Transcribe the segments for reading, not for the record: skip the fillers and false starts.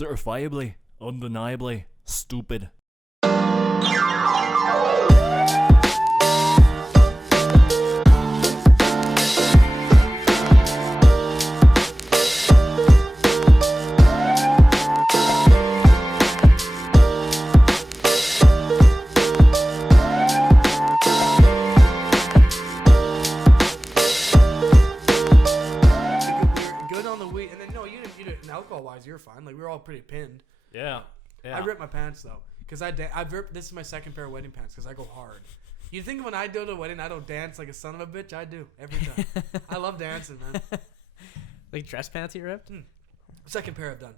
certifiably, undeniably stupid. Alcohol-wise, you're fine. Like, we were all pretty pinned. Yeah. I ripped my pants, though. Because I've ripped... This is my second pair of wedding pants, because I go hard. You think when I go to a wedding, I don't dance like a son of a bitch? I do. Every time. I love dancing, man. Like dress pants you ripped? Second pair I've done.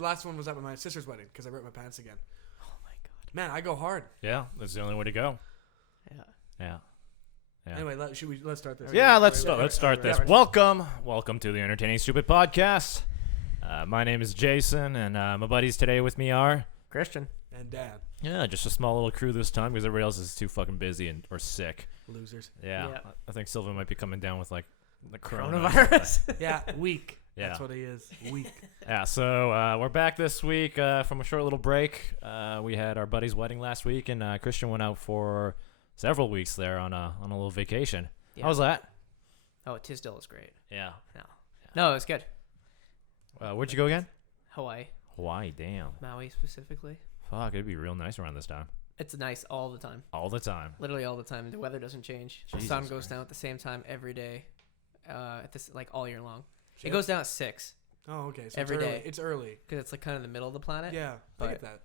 Last one was at my sister's wedding, because I ripped my pants again. Oh, my God. Man, I go hard. Yeah, that's the only way to go. Yeah. Anyway, let's start this. Yeah, let's start this. Welcome to the Entertaining Stupid Podcast. My name is Jayson, and my buddies today with me are Christian and Dan. Yeah, just a small little crew this time because everybody else is too fucking busy or sick. Losers. Yeah. I think Sylvan might be coming down with like the coronavirus. Yeah, weak. Yeah. That's what he is. Weak. Yeah, so we're back this week from a short little break. We had our buddy's wedding last week, and Christian went out for several weeks there on a little vacation. Yeah. How was that? Oh, Tisdale was great. Yeah. No, it was good. Where'd you go again? Hawaii, damn. Maui specifically. Fuck, it'd be real nice around this time. It's nice all the time. All the time. Literally all the time. The weather doesn't change. The sun goes down at the same time every day. At this like all year long. Shit. It goes down at 6. Oh, okay. So every day. It's early. Because it's like kind of the middle of the planet. Yeah, I get that.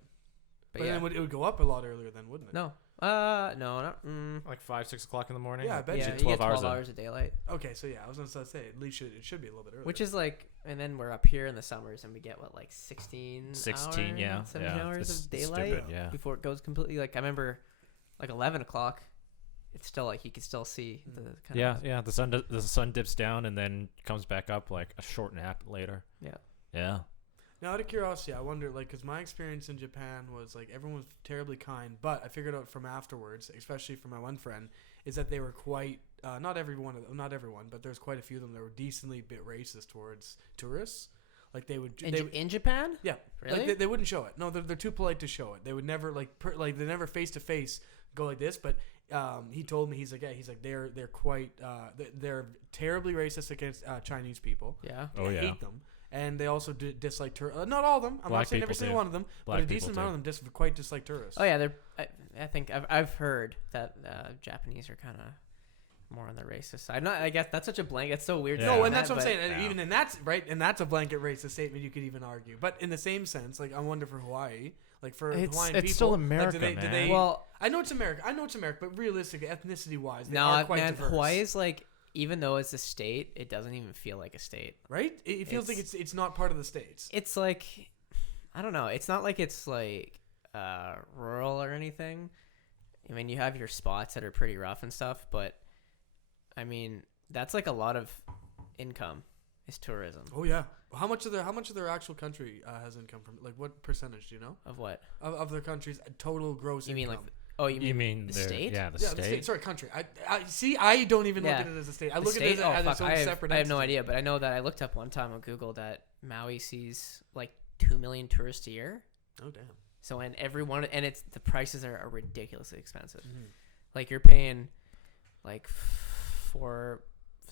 But yeah. then it would go up a lot earlier then, wouldn't it? No. No, not. Like 5, 6 o'clock in the morning? Yeah, I bet you. you. 12 get 12 hours of daylight. Okay, so yeah, I was going to say, at least it should be a little bit earlier. Which is like, and then we're up here in the summers and we get what, like 16 hours, 17 hours of daylight stupid, yeah. Before it goes completely. Like I remember like 11 o'clock, it's still like you can still see the kind of. Yeah, the sun dips down and then comes back up like a short nap later. Yeah. Now, out of curiosity, I wonder, like, because my experience in Japan was, like, everyone was terribly kind, but I figured out from afterwards, especially from my one friend, is that they were quite, not everyone, but there's quite a few of them that were decently a bit racist towards tourists. Like, they would... In Japan? Yeah. Really? Like, they wouldn't show it. No, they're too polite to show it. They would never, they never face-to-face go like this, but he told me, he's like, they're quite, they're terribly racist against Chinese people. Yeah. They hate them. And they also dislike tourists. Not all of them. I'm not saying every single one of them, but a decent amount of them quite dislike tourists. Oh yeah, I think I've heard that Japanese are kind of more on the racist side. I guess that's such a blanket. It's so weird. Yeah. No, and that's what I'm saying. Yeah. Even in that's right, and that's a blanket racist statement. You could even argue, but in the same sense, like I wonder for Hawaii, like for Hawaiian people, it's still America, like, man. Do they, well, I know it's America, but realistically, ethnicity wise, they are quite diverse. Hawaii is like. Even though it's a state, it doesn't even feel like a state. Right? It feels like it's not part of the states. It's like, I don't know. It's not like it's like rural or anything. I mean, you have your spots that are pretty rough and stuff, but I mean, that's like a lot of income is tourism. Oh yeah. How much of their actual country has income from? Like, what percentage do you know? Of what? Of their country's total gross income. You mean like? Oh, you mean the state? Yeah, the state. Sorry, country. I see. I don't even look at it as a state. I look at it as its own separate. I have no idea, but I know that I looked up one time on Google that Maui sees like 2 million tourists a year. Oh damn! So and it's the prices are ridiculously expensive. Mm-hmm. Like you're paying like $400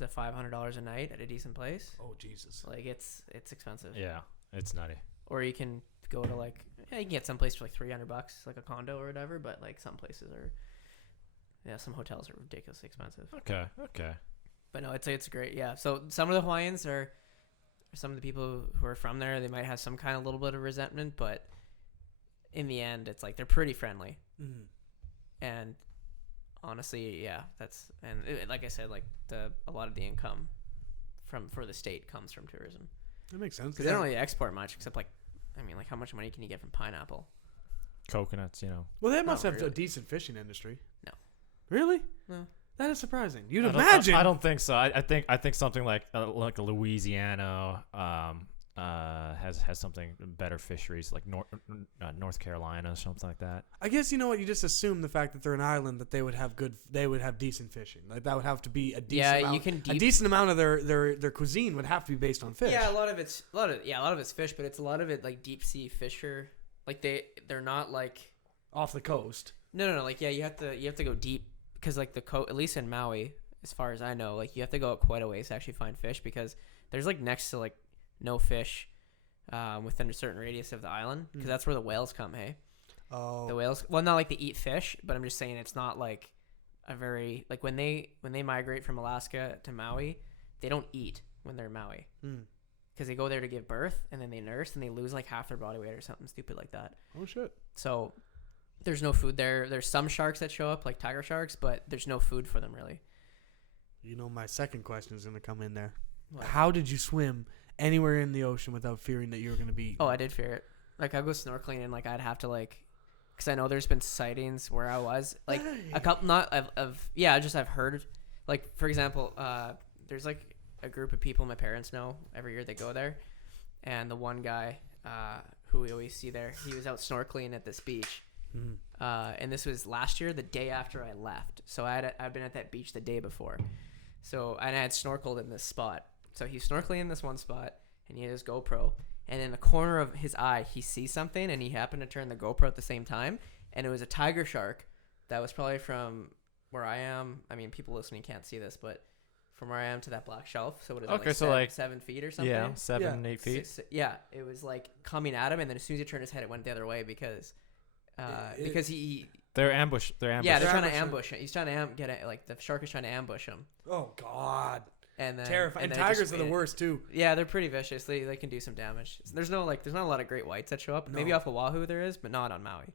to $500 a night at a decent place. Oh Jesus! Like it's expensive. Yeah, it's nutty. Or you can go to like. Yeah, you can get some place for like $300, like a condo or whatever. But like some places some hotels are ridiculously expensive. Okay. But no, it's great. Yeah. So some of the Hawaiians are some of the people who are from there. They might have some kind of little bit of resentment, but in the end, it's like they're pretty friendly. Mm-hmm. And honestly, yeah, like I said, like a lot of the income for the state comes from tourism. That makes sense. Because they don't really export much, except like. I mean, like, how much money can you get from pineapple? Coconuts, you know. Well, they must have a decent fishing industry. No. Really? No. That is surprising. You'd imagine. I don't think so. I think something like Louisiana, has something better fisheries like North Carolina or something like that. I guess you know what, you just assume the fact that they're an island that they would have decent fishing. Like that would have to be a decent amount. A decent amount of their cuisine would have to be based on fish. Yeah, a lot of it's fish, but it's a lot of it like deep sea fisher. Like they're not like off the coast. No. Like you have to go deep because like at least in Maui, as far as I know, like you have to go quite a ways to actually find fish because there's like next to like no fish within a certain radius of the island because that's where the whales come. Hey, the whales. Well, not like they eat fish, but I'm just saying it's not like a very like when they migrate from Alaska to Maui, they don't eat when they're in Maui because they go there to give birth and then they nurse and they lose like half their body weight or something stupid like that. Oh shit! So there's no food there. There's some sharks that show up like tiger sharks, but there's no food for them really. You know, my second question is going to come in there. What? How did you swim anywhere in the ocean without fearing that you were going to be? Oh, I did fear it. Like I'd go snorkeling and like I'd have to like, because I know there's been sightings where I was like a couple I've heard like for example there's like a group of people my parents know every year they go there, and the one guy who we always see there, he was out snorkeling at this beach. And this was last year, the day after I left. So I'd been at that beach the day before. So and I had snorkeled in this spot. So he's snorkeling in this one spot, and he had his GoPro. And in the corner of his eye, he sees something, and he happened to turn the GoPro at the same time. And it was a tiger shark that was probably from where I am. I mean, people listening can't see this, but from where I am to that black shelf. So what is it? Okay, like so like 7 feet or something? Yeah, 8 feet. Yeah, it was like coming at him, and then as soon as he turned his head, it went the other way because he They're ambushed. yeah, they're trying to ambush him. He's trying to get it. Like the shark is trying to ambush him. Oh God! And then terrifying. And And then tigers are the worst too. Yeah, they're pretty vicious. They can do some damage. There's not a lot of great whites that show up. No. Maybe off Oahu there is, but not on Maui.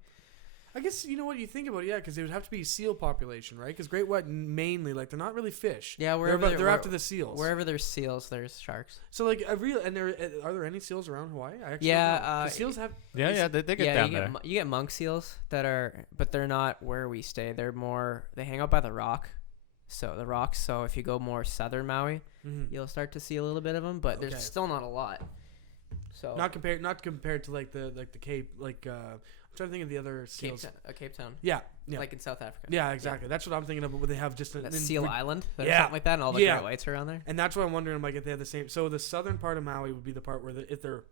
I guess you know what you think about it, yeah, because they would have to be seal population, right? Because great white mainly, like they're not really fish. Yeah, they're after the seals. Wherever there's seals, there's sharks. So like are there any seals around Hawaii? I actually Yeah, don't know. 'Cause seals have. They get down there. You get monk seals but they're not where we stay. They hang out by the rock. So the rocks. So if you go more southern Maui, you'll start to see a little bit of them, but there's still not a lot. So not compared to like the Cape, like I'm trying to think of the other seals. Cape Town. Yeah. Like in South Africa. Yeah, exactly. That's what I'm thinking of. Where they have just a Seal Island, or Yeah. something like that, and all the great whites are around there. And that's what I'm wondering. Like if they have the same. So the southern part of Maui would be the part where if there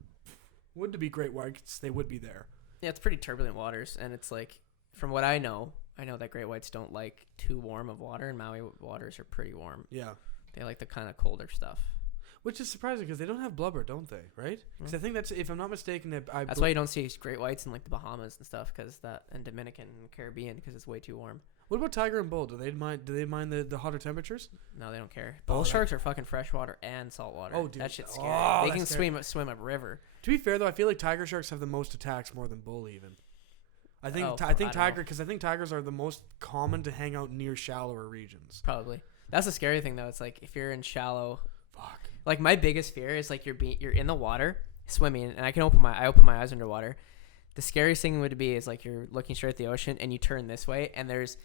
would to be great whites, they would be there. Yeah, it's pretty turbulent waters, and it's like from what I know that great whites don't like too warm of water, and Maui waters are pretty warm. Yeah. They like the kind of colder stuff. Which is surprising because they don't have blubber, don't they? Right? Because I think that's, if I'm not mistaken, that's why you don't see great whites in like the Bahamas and stuff, and Dominican and Caribbean, because it's way too warm. What about tiger and bull? Do they mind the hotter temperatures? No, they don't care. Bull sharks are fucking freshwater and saltwater. Oh, dude, that shit's scary. oh, They can that's swim a river. To be fair though, I feel like tiger sharks have the most attacks more than bull even. I think I don't think tigers are the most common to hang out near shallower regions. Probably. That's the scary thing though. It's like if you're in shallow. Fuck. Like my biggest fear is like you're in the water swimming, and I open my eyes underwater. The scariest thing would be is like you're looking straight at the ocean and you turn this way and there's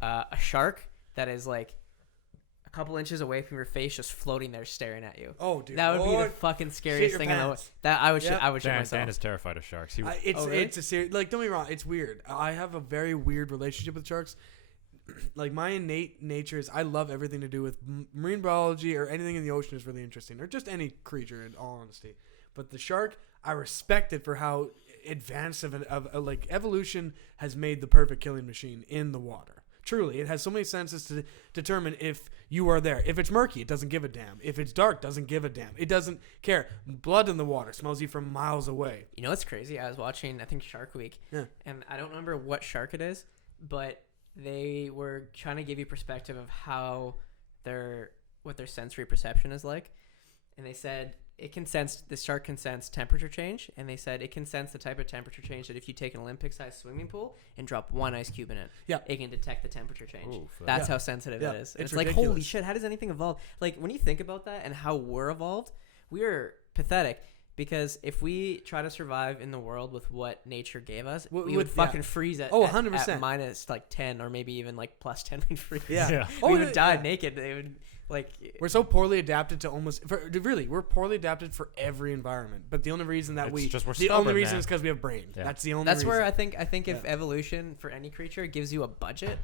a shark that is like a couple inches away from your face, just floating there staring at you. Oh, dude, that would be the fucking scariest thing in the world. That I would shit myself. Dan is terrified of sharks. It's a serious. Like, don't get me wrong, it's weird. I have a very weird relationship with sharks. Like my innate nature is I love everything to do with marine biology, or anything in the ocean is really interesting, or just any creature in all honesty. But the shark, I respect it for how advanced of like evolution has made the perfect killing machine in the water. Truly, it has so many senses to determine if you are there. If it's murky, it doesn't give a damn. If it's dark, doesn't give a damn. It doesn't care. Blood in the water smells you from miles away. You know what's crazy? I was watching, I think, Shark Week, and I don't remember what shark it is, but they were trying to give you perspective of how what their sensory perception is like. And they said this shark can sense temperature change. And they said it can sense the type of temperature change that if you take an Olympic-sized swimming pool and drop one ice cube in it, it can detect the temperature change. Ooh, That's how sensitive it is. And it's like, ridiculous. holy shit, how does anything evolve? Like, when you think about that and how we're evolved, we are pathetic. Because if we try to survive in the world with what nature gave us, we would fucking freeze at 100%. at minus like 10, or maybe even like plus 10. We'd freeze. Yeah. We would die naked. Like We're so poorly adapted to we're poorly adapted for every environment. But the only reason that It's just we're the only stubborn, reason man. is because we have brain. Yeah. That's the only. that's reason. where I think if evolution for any creature gives you a budget,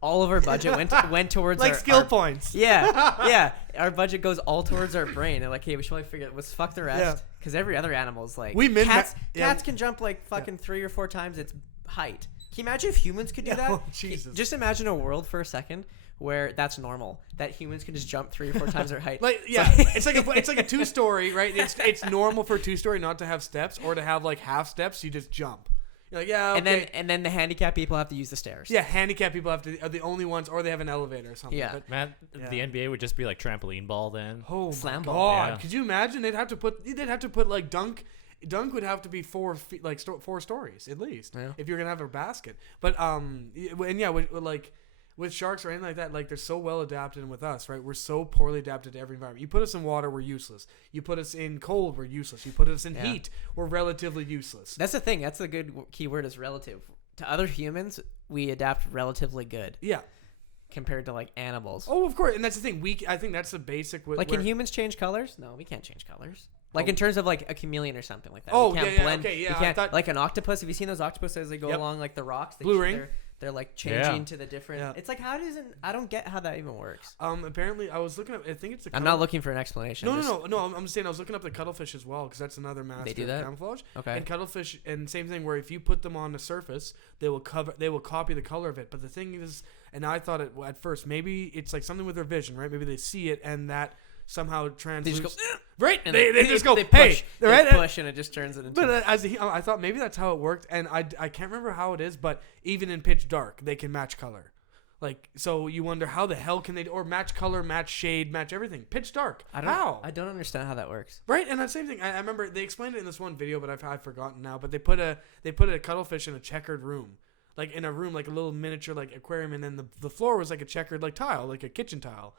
all of our budget went towards like our, skill our points. Yeah. Our budget goes all towards our brain. And like, hey, we should probably figure let's fuck the Yeah. rest. Because every other animal's like Cats cats can jump like fucking 3 or 4 times its height. Can you imagine if humans could do that? Oh, Jesus. Just imagine a world for a second where that's normal. That humans can just jump 3 or 4 times their height. Like it's like a 2-story, right? It's normal for a 2-story not to have steps or to have like half steps. You just jump. You're like, yeah, okay. And then the handicapped people have to use the stairs. Yeah, handicapped people are the only ones, or they have an elevator or something. Yeah. But, Man, the NBA would just be like trampoline ball then. oh Slam my ball. God. Yeah. Could you imagine? They'd have to put like dunk would have to be 4 feet, like 4 stories at least, Yeah. if you're gonna have a basket. But with sharks or anything like that, like they're so well adapted, and with us, right, we're so poorly adapted to every environment. You put us in water, we're useless. You put us in cold, we're useless. You put us in heat, we're relatively useless. That's the thing. That's a good key word is relative. To other humans, we adapt relatively good Yeah. compared to like animals. Oh, of course, and that's the thing. I think that's the basic. Like, can humans change colors? No, we can't change colors. Like Oh. in terms of like a chameleon or something like that. Oh, we can't yeah, blend. okay, yeah, We I can't, thought- like an octopus. Have you seen those octopuses as they go Yep. along like the rocks? Blue ring. They're like changing Yeah. to the different. Yeah. It's like I don't get how that even works. Apparently, I was looking up. I think it's. I'm not looking for an explanation. No. I'm just saying. I was looking up the cuttlefish as well, because that's another master do of that? camouflage. Okay. And cuttlefish, and same thing, where if you put them on the surface, they will copy the color of it. But the thing is, and I thought at first maybe it's like something with their vision, right? Maybe they see it and that somehow They translates. just go, right. and They just go. They Hey, push, right. they push, and it just turns it into. But I thought maybe that's how it worked, and I can't remember how it is, but even in pitch dark, they can match color. Like, so you wonder how the hell can they, or match color, match shade, match everything. Pitch dark. How? I don't understand how that works. Right, and that same thing. I remember they explained it in this one video, but I've forgotten now. But they put a cuttlefish in a checkered room, like in a room, like a little miniature like aquarium, and then the floor was like a checkered like tile, like a kitchen tile,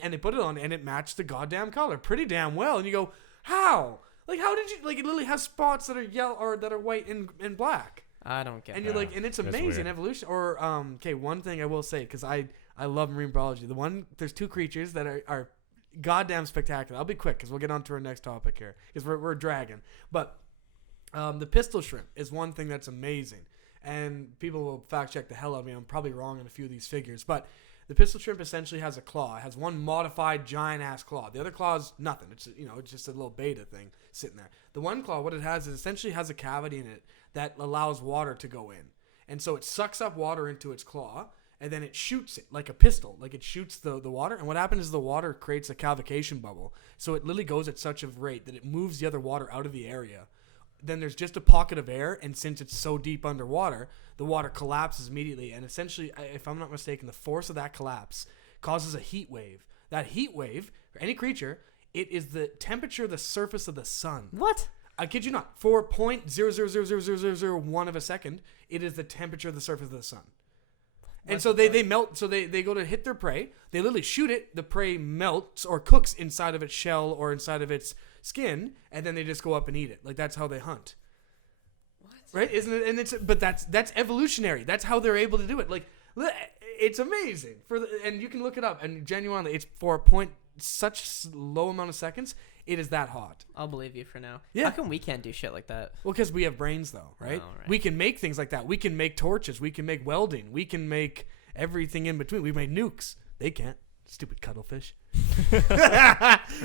and they put it on, and it matched the goddamn color pretty damn well. And you go, how? Like, how did you? Like, it literally has spots that are yellow or that are white and black. I don't get. And that. you're like, and it's That's amazing weird. evolution. Or okay, one thing I will say, because I love marine biology. There's 2 creatures that are goddamn spectacular. I'll be quick because we'll get on to our next topic here, because we're dragging. But the pistol shrimp is one thing that's amazing, and people will fact check the hell out of me. I'm probably wrong on a few of these figures, but the pistol shrimp essentially has a claw. It has one modified giant ass claw. The other claw is nothing. It's it's just a little beta thing sitting there. The one claw, what it has is essentially has a cavity in it that allows water to go in. And so it sucks up water into its claw, and then it shoots it like a pistol. Like it shoots the water, and what happens is the water creates a cavication bubble. So it literally goes at such a rate that it moves the other water out of the area. Then there's just a pocket of air, and since it's so deep underwater, the water collapses immediately. And essentially, if I'm not mistaken, the force of that collapse causes a heat wave. That heat wave, for any creature, it is the temperature of the surface of the sun. What? I kid you not. For 0.0000001 of a second, it is the temperature of the surface of the sun. And so they melt. So they go to hit their prey. They literally shoot it. The prey melts or cooks inside of its shell or inside of its skin, and then they just go up and eat it. Like, that's how they hunt. What? Right? Isn't it? But that's evolutionary. That's how they're able to do it. Like, it's amazing. And you can look it up. And genuinely, it's for such low amount of seconds. It is that hot. I'll believe you for now. Yeah. How come we can't do shit like that? Well, because we have brains, though, right? Oh, right. We can make things like that. We can make torches. We can make welding. We can make everything in between. We made nukes. They can't. Stupid cuttlefish.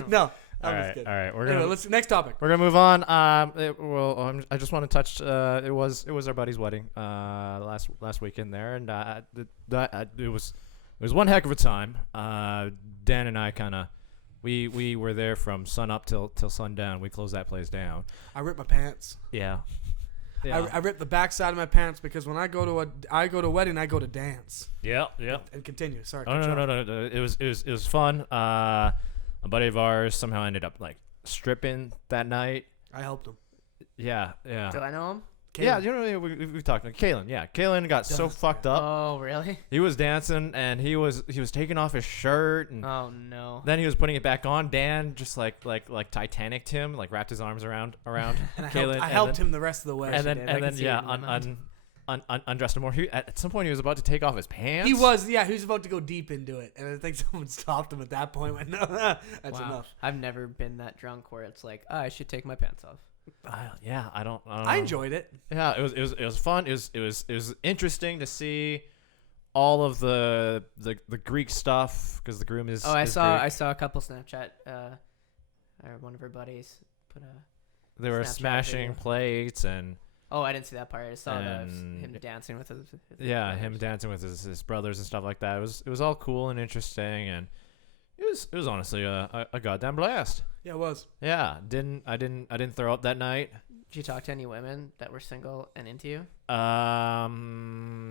No. All I'm right, just kidding. all right. Anyway, next topic. We're gonna move on. I just want to touch. It was our buddy's wedding last weekend there, and it was one heck of a time. Dan and I kind of we were there from sun up till sundown. We closed that place down. I ripped my pants. Yeah. I ripped the backside of my pants because when I go to a wedding, I go to dance. Yeah. And continue. Sorry. Oh, no. It was fun. A buddy of ours somehow ended up like stripping that night. I helped him. Yeah. Do I know him? Yeah, we've talked. Kalen, Kalen got so fucked up. Oh, really? He was dancing and he was taking off his shirt and Oh no. then he was putting it back on. Dan just like Titanicked him, like wrapped his arms around And Kalen. I helped him the rest of the way. And then I can see it in my mind. undressed him more. At some point, he was about to take off his pants. He was about to go deep into it, and I think someone stopped him at that point. Went, no, that's enough. I've never been that drunk where it's like, oh, I should take my pants off. I don't know. I enjoyed it. Yeah, it was fun. It was interesting to see all of the Greek stuff because the groom is. Oh, I is saw Greek. They were Snapchat smashing video. plates and. Oh, I didn't see that part. I saw And- him dancing with his Yeah, brothers. him dancing with his brothers and stuff like that. It was all cool and interesting, and it was honestly a goddamn blast. Yeah, it was. Yeah, I didn't throw up that night. Did you talk to any women that were single and into you?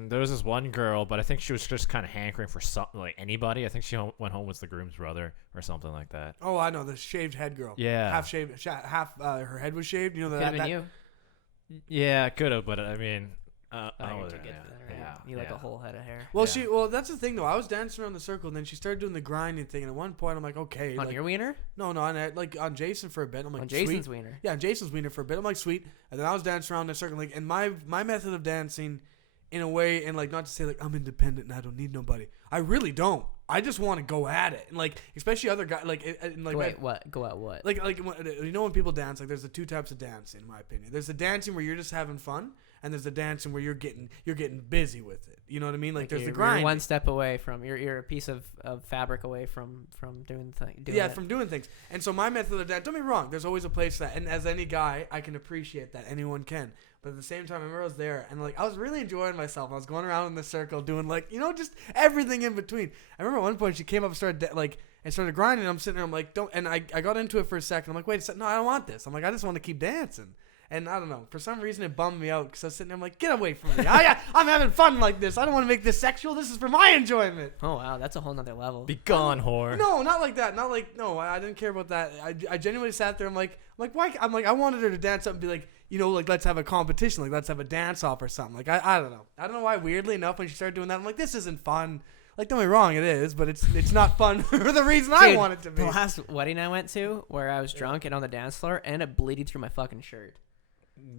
There was this one girl, but I think she was just kind of hankering for something like anybody. I think she went home with the groom's brother or something like that. Oh, I know, the shaved head girl. Yeah, Half shaved, her head was shaved. You know Could have been that. you. yeah, could have, but I mean, Oh, I you're was- too good for that, right? yeah, You like yeah. a whole head of hair. Well, Yeah. that's the thing though. I was dancing around the circle, and then she started doing the grinding thing. And at one point, I'm like, okay, On like, your wiener? no, on Jayson for a bit. I'm like, On Jason's sweet. wiener. Yeah, on Jason's wiener for a bit. I'm like, sweet. And then I was dancing around the circle, like, and my method of dancing, in a way, and like not to say like I'm independent and I don't need nobody. I really don't. I just want to go at it, and like especially other guys, like and, like Wait, what? Go at what? like you know when people dance, like there's the two types of dancing, in my opinion. There's the dancing where you're just having fun, and there's the dancing where you're getting busy with it. You know what I mean? Like there's the you're grind. one step away from you're a piece of fabric away from doing Yeah, from doing things. And so my method of that, don't be wrong, there's always a place for that. And as any guy, I can appreciate that. Anyone can. But at the same time, I remember I was there, and like I was really enjoying myself. I was going around in the circle doing like, just everything in between. I remember at one point she came up and started grinding. And I'm sitting there, I'm like, don't. And I got into it for a second. I'm like, wait a second, no, I don't want this. I'm like, I just want to keep dancing. And I don't know, for some reason it bummed me out because I was sitting there, I'm like, get away from me. I'm having fun like this. I don't want to make this sexual. This is for my enjoyment. Oh wow, that's a whole nother level. Be gone, whore. No, not like that. Not like, no, I didn't care about that. I genuinely sat there. I'm like, why? I'm like, I wanted her to dance up and be like, like, let's have a competition. Like, let's have a dance off or something. Like, I don't know. I don't know why, weirdly enough, when she started doing that, I'm like, this isn't fun. Like, don't get me wrong, it is, but it's not fun for the reason I Dude, want it to be. The last wedding I went to, where I was drunk and on the dance floor, I ended up bleeding through my fucking shirt.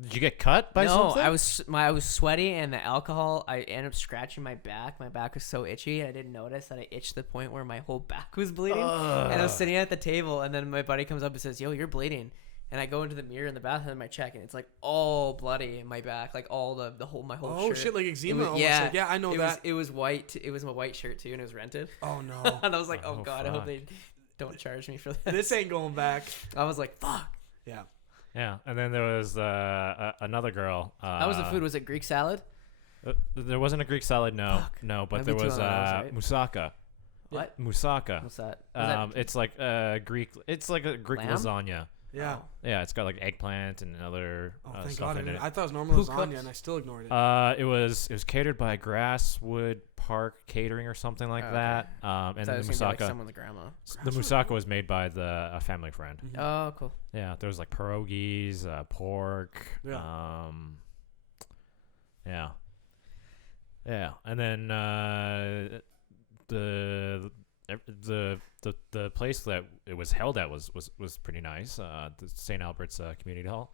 Did you get cut by No, something? I was sweaty, and the alcohol. I ended up scratching my back. My back was so itchy, I didn't notice that I itched to the point where my whole back was bleeding. And I was sitting at the table, and then my buddy comes up and says, "Yo, you're bleeding." And I go into the mirror in the bathroom and I check, and it's like all bloody in my back, like all my whole Oh, shirt. shit, like eczema It was- almost. yeah. Like, yeah, I know that. It was white. It was my white shirt too, and it was rented. Oh, no. And I was like, oh, Oh, God, I hope fuck. they don't charge me for this. This ain't going back. I was like, fuck. Yeah. Yeah, and then there was another girl. How was the food? Was it Greek salad? There wasn't a Greek salad, no, Fuck. no, but Might there be too was on the nose, moussaka. What? Moussaka. What's that? Was that It's like Greek. It's like a Greek Lamb? lasagna. Yeah. Oh. Yeah, it's got like eggplant and other Oh, thank stuff God. in it. I thought it was normal Who lasagna, cooks? and I still ignored it. It was catered by Grasswood Park Catering or something like Oh, okay. that. And So then it the was gonna be moussaka. like someone's grandma. The moussaka was made by a family friend. Mhm. Oh, cool. Yeah, there was like pierogies, pork. Yeah. Yeah, and then the place that it was held at was pretty nice. The St. Albert's Community Hall,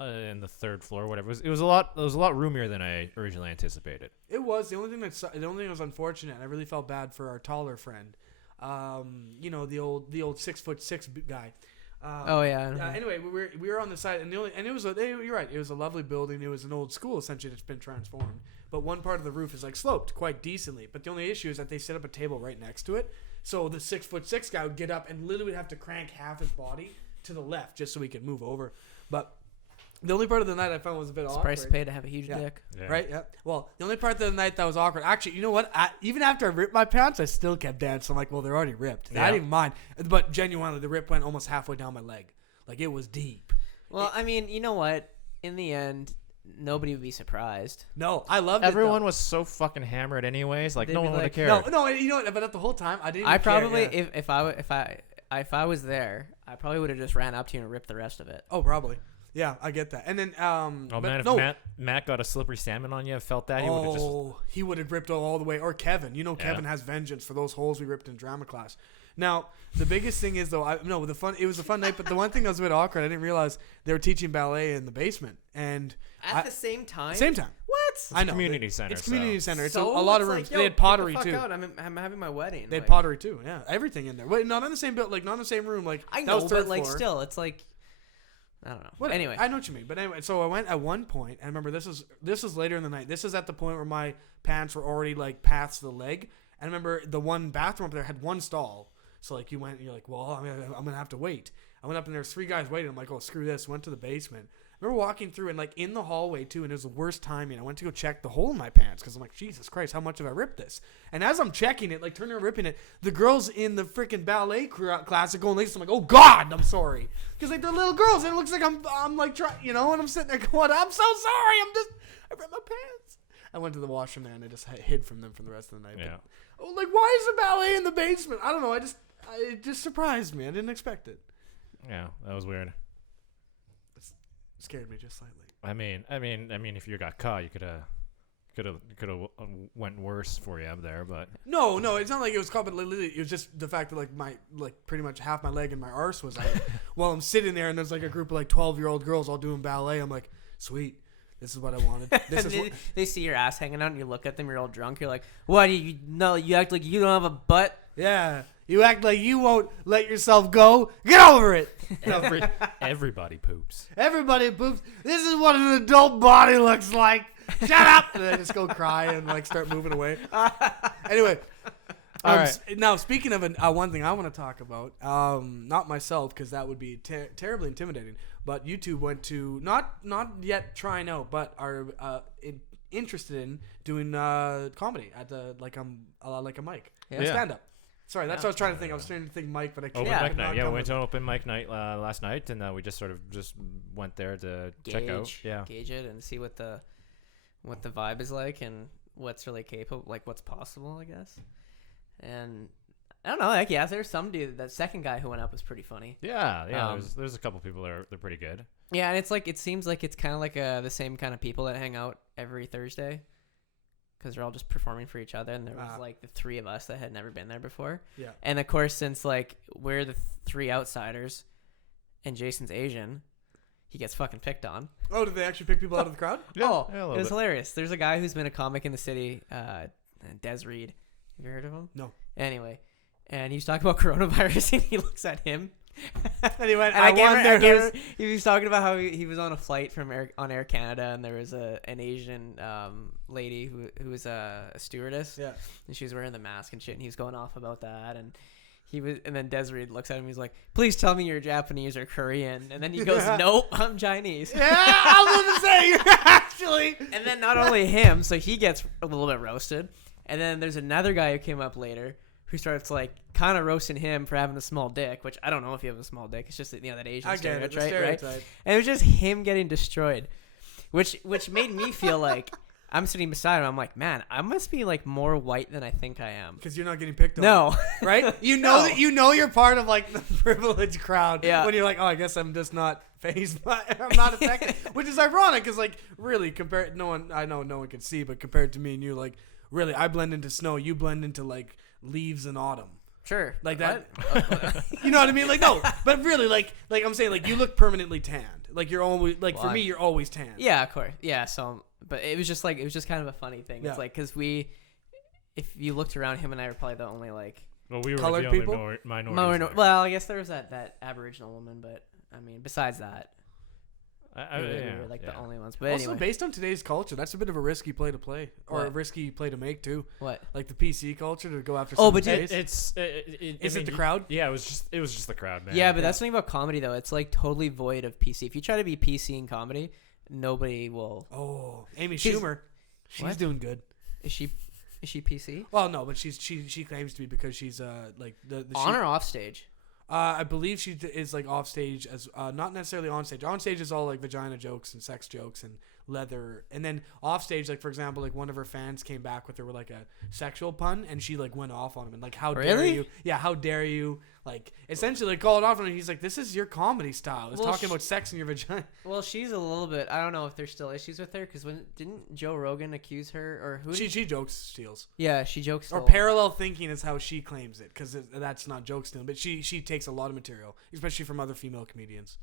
in the third floor, whatever. It was a lot roomier than I originally anticipated. It was. The only thing that was unfortunate, and I really felt bad for our taller friend. The old 6'6" guy. Oh, yeah. Anyway, we were on the side, and you're right. It was a lovely building. It was an old school essentially that's been transformed. But one part of the roof is like sloped quite decently. But the only issue is that they set up a table right next to it. So the 6'6" guy would get up and literally have to crank half his body to the left just so he could move over. But the only part of the night I found was a bit It's the awkward. price to pay to have a huge Yeah. dick. Yeah. Right? Yeah. Well, the only part of the night that was awkward, actually, you know what? Even after I ripped my pants, I still kept dancing. I'm like, well, they're already ripped. Yeah. I didn't even mind. But genuinely, the rip went almost halfway down my leg. Like, it was deep. Well, I mean, you know what? In the end, nobody would be surprised. No, I loved it. Everyone though. was so fucking hammered, anyways. Like They'd no be one would have like, cared. No, you know what? But at the whole time, I didn't. I Even care, probably, yeah. if I was there, I probably would have just ran up to you and ripped the rest of it. Oh, probably. Yeah, I get that. And then, Oh but man, if no. Matt got a slippery salmon on you, felt that he would have just. He would have ripped all the way. Or Kevin. You know, Yeah. Kevin has vengeance for those holes we ripped in drama class. Now, the biggest thing is, though, it was a fun night, but the one thing that was a bit awkward, I didn't realize they were teaching ballet in the basement. And At the same time? same time. What? It's I a know. community center. It's community so. center. It's So a lot of it's rooms. like, They yo, had pottery get the too. fuck out. I'm having my wedding. They had Like, pottery too. Yeah, everything in there. Wait, not in the same build, like not in the same room. Like I that know, was third but like floor. still, it's like I don't know. Whatever. Anyway, I know what you mean. But anyway, so I went at one point, and I remember this is later in the night. This is at the point where my pants were already like past the leg. And I remember the one bathroom up there had one stall. So like you're like, well, I'm gonna have to wait. I went up and there was 3 guys waiting. I'm like, oh, screw this. Went to the basement. I remember walking through and like in the hallway too, and it was the worst timing. I went to go check the hole in my pants because I'm like, Jesus Christ, how much have I ripped this? And as I'm checking it, like turning and ripping it, the girls in the freaking ballet class are going like this. I'm like, oh God, I'm sorry, because like they're little girls and it looks like I'm like trying, and I'm sitting there going, I'm so sorry, I ripped my pants. I went to the washroom there and I just hid from them for the rest of the night. Yeah. But, like, why is the ballet in the basement? I don't know. It just surprised me. I didn't expect it. Yeah, that was weird. Scared me just slightly. I mean, if you got caught, you could have went worse for you up there, but No, it's not like it was caught, but literally, it was just the fact that my pretty much half my leg and my arse was out. While I'm sitting there and there's like a group of like 12-year-old girls all doing ballet. I'm like, sweet. This is what I wanted. This and is what. they see your ass hanging out, and you look at them. You're all drunk. You're like, "What? You act like you don't have a butt." Yeah. You act like you won't let yourself go. Get over it. everybody poops. Everybody poops. This is what an adult body looks like. Shut up. And I just go cry and like start moving away. Anyway. All right. Now, speaking of one thing I want to talk about, not myself because that would be terribly intimidating, but you two went to, not yet trying out, but are interested in doing comedy at like a mic. Yeah. Stand up. Sorry, that's what I was trying to think. I was trying to think mic, but I can't. Open Yeah. mic night. Yeah, we went to an open mic night last night, and we just sort of went there to check out. Yeah. Gauge it and see what the vibe is like and what's really capable, like what's possible, I guess. And I don't know, like there's some dude. That second guy who went up was pretty funny. Yeah. There's a couple people they're pretty good. Yeah, and it's like it seems like it's kind of like the same kind of people that hang out every Thursday. Because they're all just performing for each other, and there was like the 3 of us that had never been there before. Yeah. And of course, since like we're the 3 outsiders, and Jason's Asian, he gets fucking picked on. Oh, did they actually pick people out of the crowd? Oh, yeah, a it little was bit. hilarious. There's a guy who's been a comic in the city, Des Reed. Have you heard of him? No. Anyway, and he was talking about coronavirus, and he looks at him. And he went, And I I wonder. can't remember, he was talking about how he was on a flight from Air Canada, and there was an Asian lady who was a stewardess, Yeah. and she was wearing the mask and shit, and he was going off about that, and then Desiree looks at him, he's like, "Please tell me you're Japanese or Korean," and then he goes, "Nope, I'm Chinese." Yeah, I was going to say, you're actually. And then not only him, so he gets a little bit roasted, and then there's another guy who came up later who starts like kind of roasting him for having a small dick, which I don't know if you have a small dick. It's just that that Asian I get it. stereotype, The right? stereotype. And it was just him getting destroyed, which made me feel like I'm sitting beside him. I'm like, man, I must be like more white than I think I am. Because you're not getting picked on. No, Right? You know No. that you're part of like the privileged crowd. Yeah. When you're like, oh, I guess I'm just not phased by, I'm not affected. Which is ironic because like really compared, I know no one can see, but compared to me and you, like really, I blend into snow. You blend into like leaves in autumn. sure, Like that. What? You know what I mean? Like no, but really, like I'm saying, like you look permanently tanned. Like you're always like for Well, me, you're always tanned. Yeah, of course. Yeah, so but it was just kind of a funny thing. Yeah. It's like because if you looked around, him and I were probably the only like Well, we were Colored the only people? minorities. there. well, I guess there was that Aboriginal woman, but I mean, besides that, we were like the only ones. But Also, anyway, based on today's culture, that's a bit of a risky play to play, or a What? risky play to make too. what? Like the PC culture to go after. Oh, someone's but face. Is Is it the crowd? Yeah, it was just the crowd, man. Yeah, but that's the thing about comedy though. It's like totally void of PC. If you try to be PC in comedy, nobody will. Oh, Amy She's- Schumer, she's What? doing good. Is she PC? Well, no, but she claims to be because she's like the On or off stage? I believe she is like off stage as not necessarily on stage. On stage is all like vagina jokes and sex jokes and leather, and then off stage, like for example, like one of her fans came back with her with like a sexual pun, and she like went off on him and like, how dare Really? you? Yeah, how dare you? Like essentially like, called off on him. He's like, this is your comedy style. It's Well, talking about sex in your vagina. Well, she's a little bit. I don't know if there's still issues with her because didn't Joe Rogan accuse her or who? She jokes steals. Yeah, she jokes. Or still. parallel thinking is how she claims it, because that's not joke stealing, but she takes a lot of material, especially from other female comedians.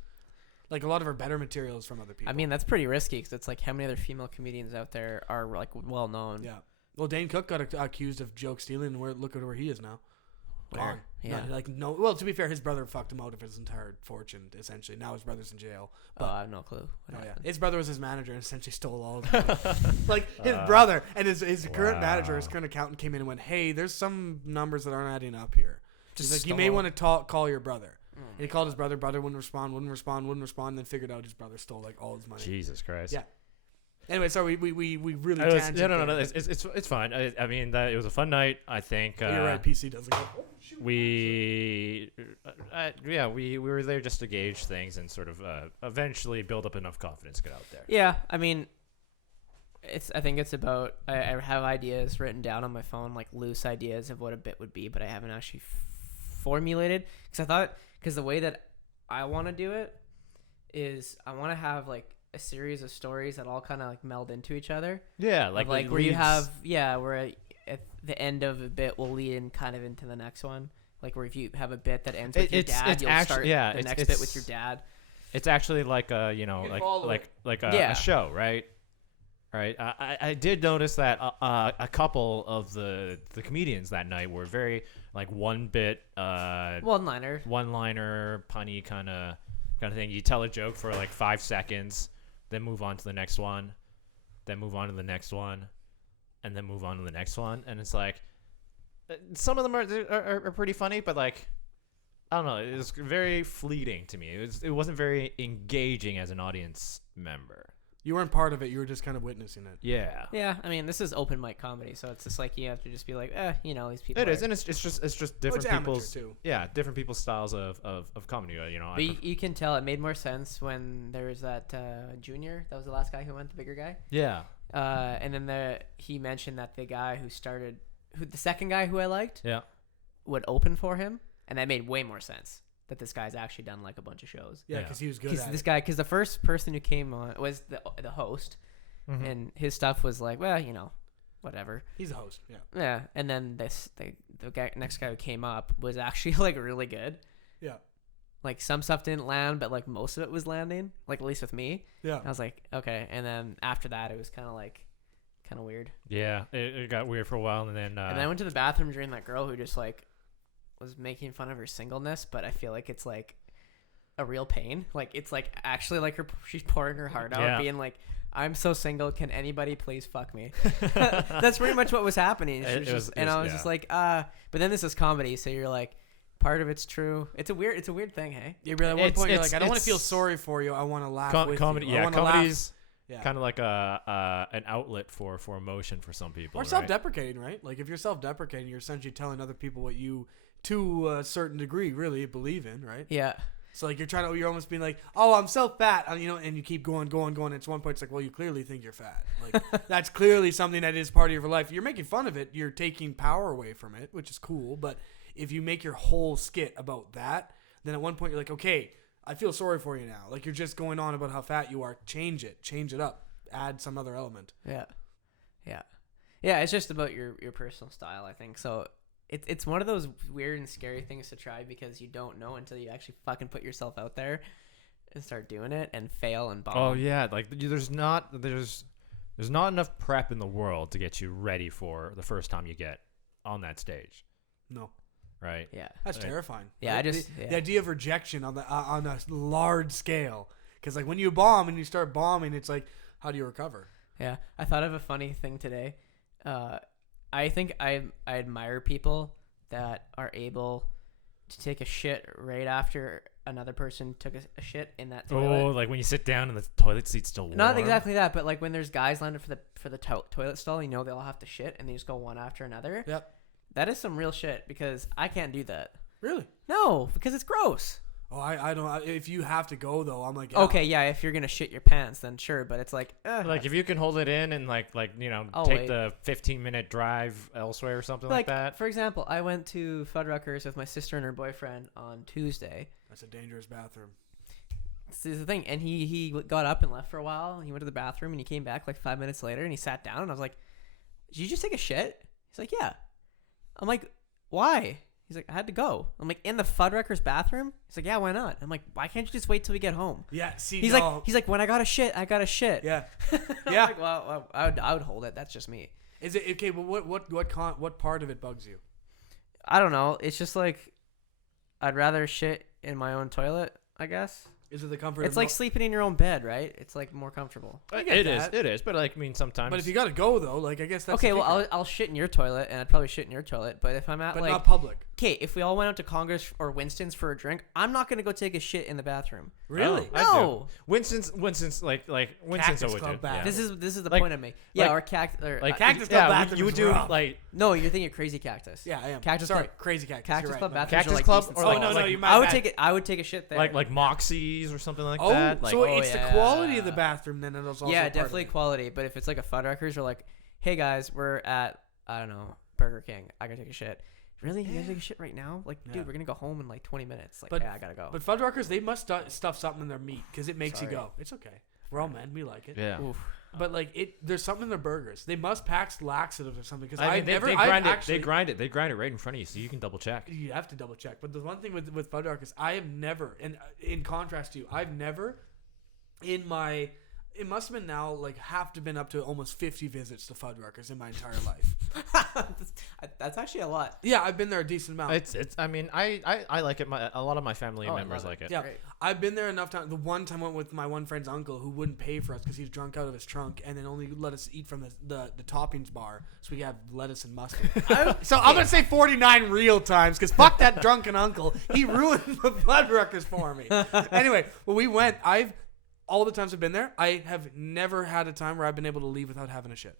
Like a lot of her better material is from other people. I mean, that's pretty risky because it's like how many other female comedians out there are like well known. Yeah. Well, Dane Cook got accused of joke stealing, and look at where he is now. Gone. Yeah. No. Well, to be fair, his brother fucked him out of his entire fortune. Essentially, now his brother's in jail. But I have no clue. His brother was his manager and essentially stole all of it. Like his brother and his current manager, his current accountant came in and went, "Hey, there's some numbers that aren't adding up here." He's like, "You may want to call your brother." And he called his brother. Brother wouldn't respond. Then figured out his brother stole like all his money. Jesus Christ. Yeah. Anyway, so we really no. It's fine. I mean, that it was a fun night. I think. You're right. PC doesn't go. Oh, shoot. We were there just to gauge things and sort of eventually build up enough confidence to get out there. Yeah, I mean, I think it's about. I have ideas written down on my phone, like loose ideas of what a bit would be, but I haven't actually formulated because the way that I want to do it is I want to have like a series of stories that all kind of like meld into each other. Yeah, like where you have where at the end of a bit will lead in kind of into the next one. Like where if you have a bit that ends with your dad, you'll start the next bit with your dad. It's actually like a a show, right? Right. I did notice that a couple of the comedians that night were very like one bit one-liner punny kind of thing. You tell a joke for like 5 seconds, then move on to the next one, then move on to the next one, and then move on to the next one. And it's like some of them are pretty funny, but like I don't know, it was very fleeting to me. It wasn't very engaging as an audience member. You weren't part of it. You were just kind of witnessing it. Yeah. Yeah. I mean, this is open mic comedy, so it's just like you have to just be like, these people. It is, and it's just different people's too. Yeah, different people's styles of comedy. But you can tell it made more sense when there was that Junior. That was the last guy who went, the bigger guy. Yeah. And then he mentioned that the guy the second guy who I liked, would open for him, and that made way more sense. That this guy's actually done like a bunch of shows. Yeah, because he was good at it. Because the first person who came on was the host, and his stuff was like, well, whatever. He's a host. Yeah. Yeah, and then the next guy who came up was actually like really good. Yeah. Like some stuff didn't land, but like most of it was landing. Like at least with me. Yeah. I was like, okay, and then after that, it was kind of weird. Yeah, it got weird for a while, and then I went to the bathroom during that girl who just like was making fun of her singleness, but I feel like it's like a real pain. Like it's like actually like she's pouring her heart out, being like, "I'm so single. Can anybody please fuck me?" That's pretty much what was happening. I was just like, but then this is comedy, so you're like, part of it's true. It's a weird thing, hey. Yeah, really. At one point, you're like, I don't want to feel sorry for you. I want to laugh with comedy. you. Yeah, comedy's kind of like an outlet for emotion for some people. Or self-deprecating, right? Like if you're self-deprecating, you're essentially telling other people what you, to a certain degree, really believe in, right? Yeah. So like you're almost being like, oh, I'm so fat, and you keep going. And at one point, it's like, well, you clearly think you're fat. Like that's clearly something that is part of your life. You're making fun of it. You're taking power away from it, which is cool. But if you make your whole skit about that, then at one point you're like, okay, I feel sorry for you now. Like you're just going on about how fat you are. Change it up, add some other element. Yeah. It's just about your personal style, I think. So. It's one of those weird and scary things to try because you don't know until you actually fucking put yourself out there and start doing it and fail and bomb. Oh yeah, like there's not enough prep in the world to get you ready for the first time you get on that stage. No. Right. Yeah. That's terrifying. Yeah. Right? The idea of rejection on a large scale, because like when you bomb and you start bombing, it's like, how do you recover? Yeah. I thought of a funny thing today. I think I admire people that are able to take a shit right after another person took a shit in that toilet. Oh, like when you sit down and the toilet seat's still warm. Not exactly that, but like when there's guys lined up for the toilet stall, they all have to shit and they just go one after another. Yep. That is some real shit because I can't do that. Really? No, because it's gross. Oh, I don't. If you have to go though, I'm like, okay, yeah. If you're gonna shit your pants, then sure. But it's like, like if you can hold it in and take the 15-minute drive elsewhere or something like that. For example, I went to Fuddruckers with my sister and her boyfriend on Tuesday. That's a dangerous bathroom. This is the thing, and he got up and left for a while. And he went to the bathroom and he came back like 5 minutes later and he sat down and I was like, "Did you just take a shit?" He's like, "Yeah." I'm like, "Why?" He's like, I had to go. I'm like, in the Fuddruckers bathroom? He's like, yeah, why not? I'm like, why can't you just wait till we get home? Yeah, see, He's like, when I got to shit, I got to shit. yeah, I'm yeah. like, well, I would hold it. That's just me. Is it okay? But what part of it bugs you? I don't know. It's just like, I'd rather shit in my own toilet, I guess. Is it the comfort? It's like sleeping in your own bed, right? It's like more comfortable. It is. But like, I mean, sometimes. But if you gotta go though, like I guess that's Okay, the well, kicker. I'll shit in your toilet, and I'd probably shit in your toilet. But if I'm at but like, not public. okay, if we all went out to Congress or Winston's for a drink, I'm not gonna go take a shit in the bathroom. Really? I do. No. Winston's Winston's Cactus always Club do. bath. Yeah. This is the Like- point of me. Yeah, like- or cactus. Or, Like Cactus Club yeah, bathroom you would is do rough. like no, you're thinking crazy cactus. Yeah, I am. Cactus Sorry, Club- crazy cactus. Cactus You're Club right, my bad. bathrooms Cactus are like Club decent or Oh size. no, no, like- you. I would take it. I would take a shit there. like Moxie's or something like Oh, that. Like, so oh, it's yeah. the quality of the bathroom then, and it's also yeah, part of definitely it. quality. But if it's like a Fuddruckers or like, hey guys, we're at I don't know Burger King. I gotta take a shit. Really? You gotta take a shit right now? Like, Yeah. dude, we're gonna go home in like 20 minutes. Like, But- yeah, I gotta go. But Fuddruckers, they must stuff something in their meat because it makes Sorry. you go. It's okay. We're all men. We like it. yeah. Oof. But like there's something in their burgers. They must pack laxatives or something. Because I mean, I've they never. grind I've it. actually, They grind it. They grind it right in front of you, so you can double check. You have to double check. But the one thing with Fuddruckers, I have never, and in contrast to you, I've never, in my, it must have been now like have to been up to almost 50 visits to Fuddruckers in my entire life. That's actually a lot. Yeah, I've been there a decent amount. It's. I mean, I like it. A lot of my family Oh, I members love like it. Yeah, Great. I've been there enough time. The one time I went with my one friend's uncle who wouldn't pay for us because he's drunk out of his trunk, and then only let us eat from the toppings bar so we could have lettuce and mustard. So I'm gonna say 49 real times because fuck that drunken uncle. He ruined the Fuddruckers for me. Anyway, when we went, all the times I've been there, I have never had a time where I've been able to leave without having a shit.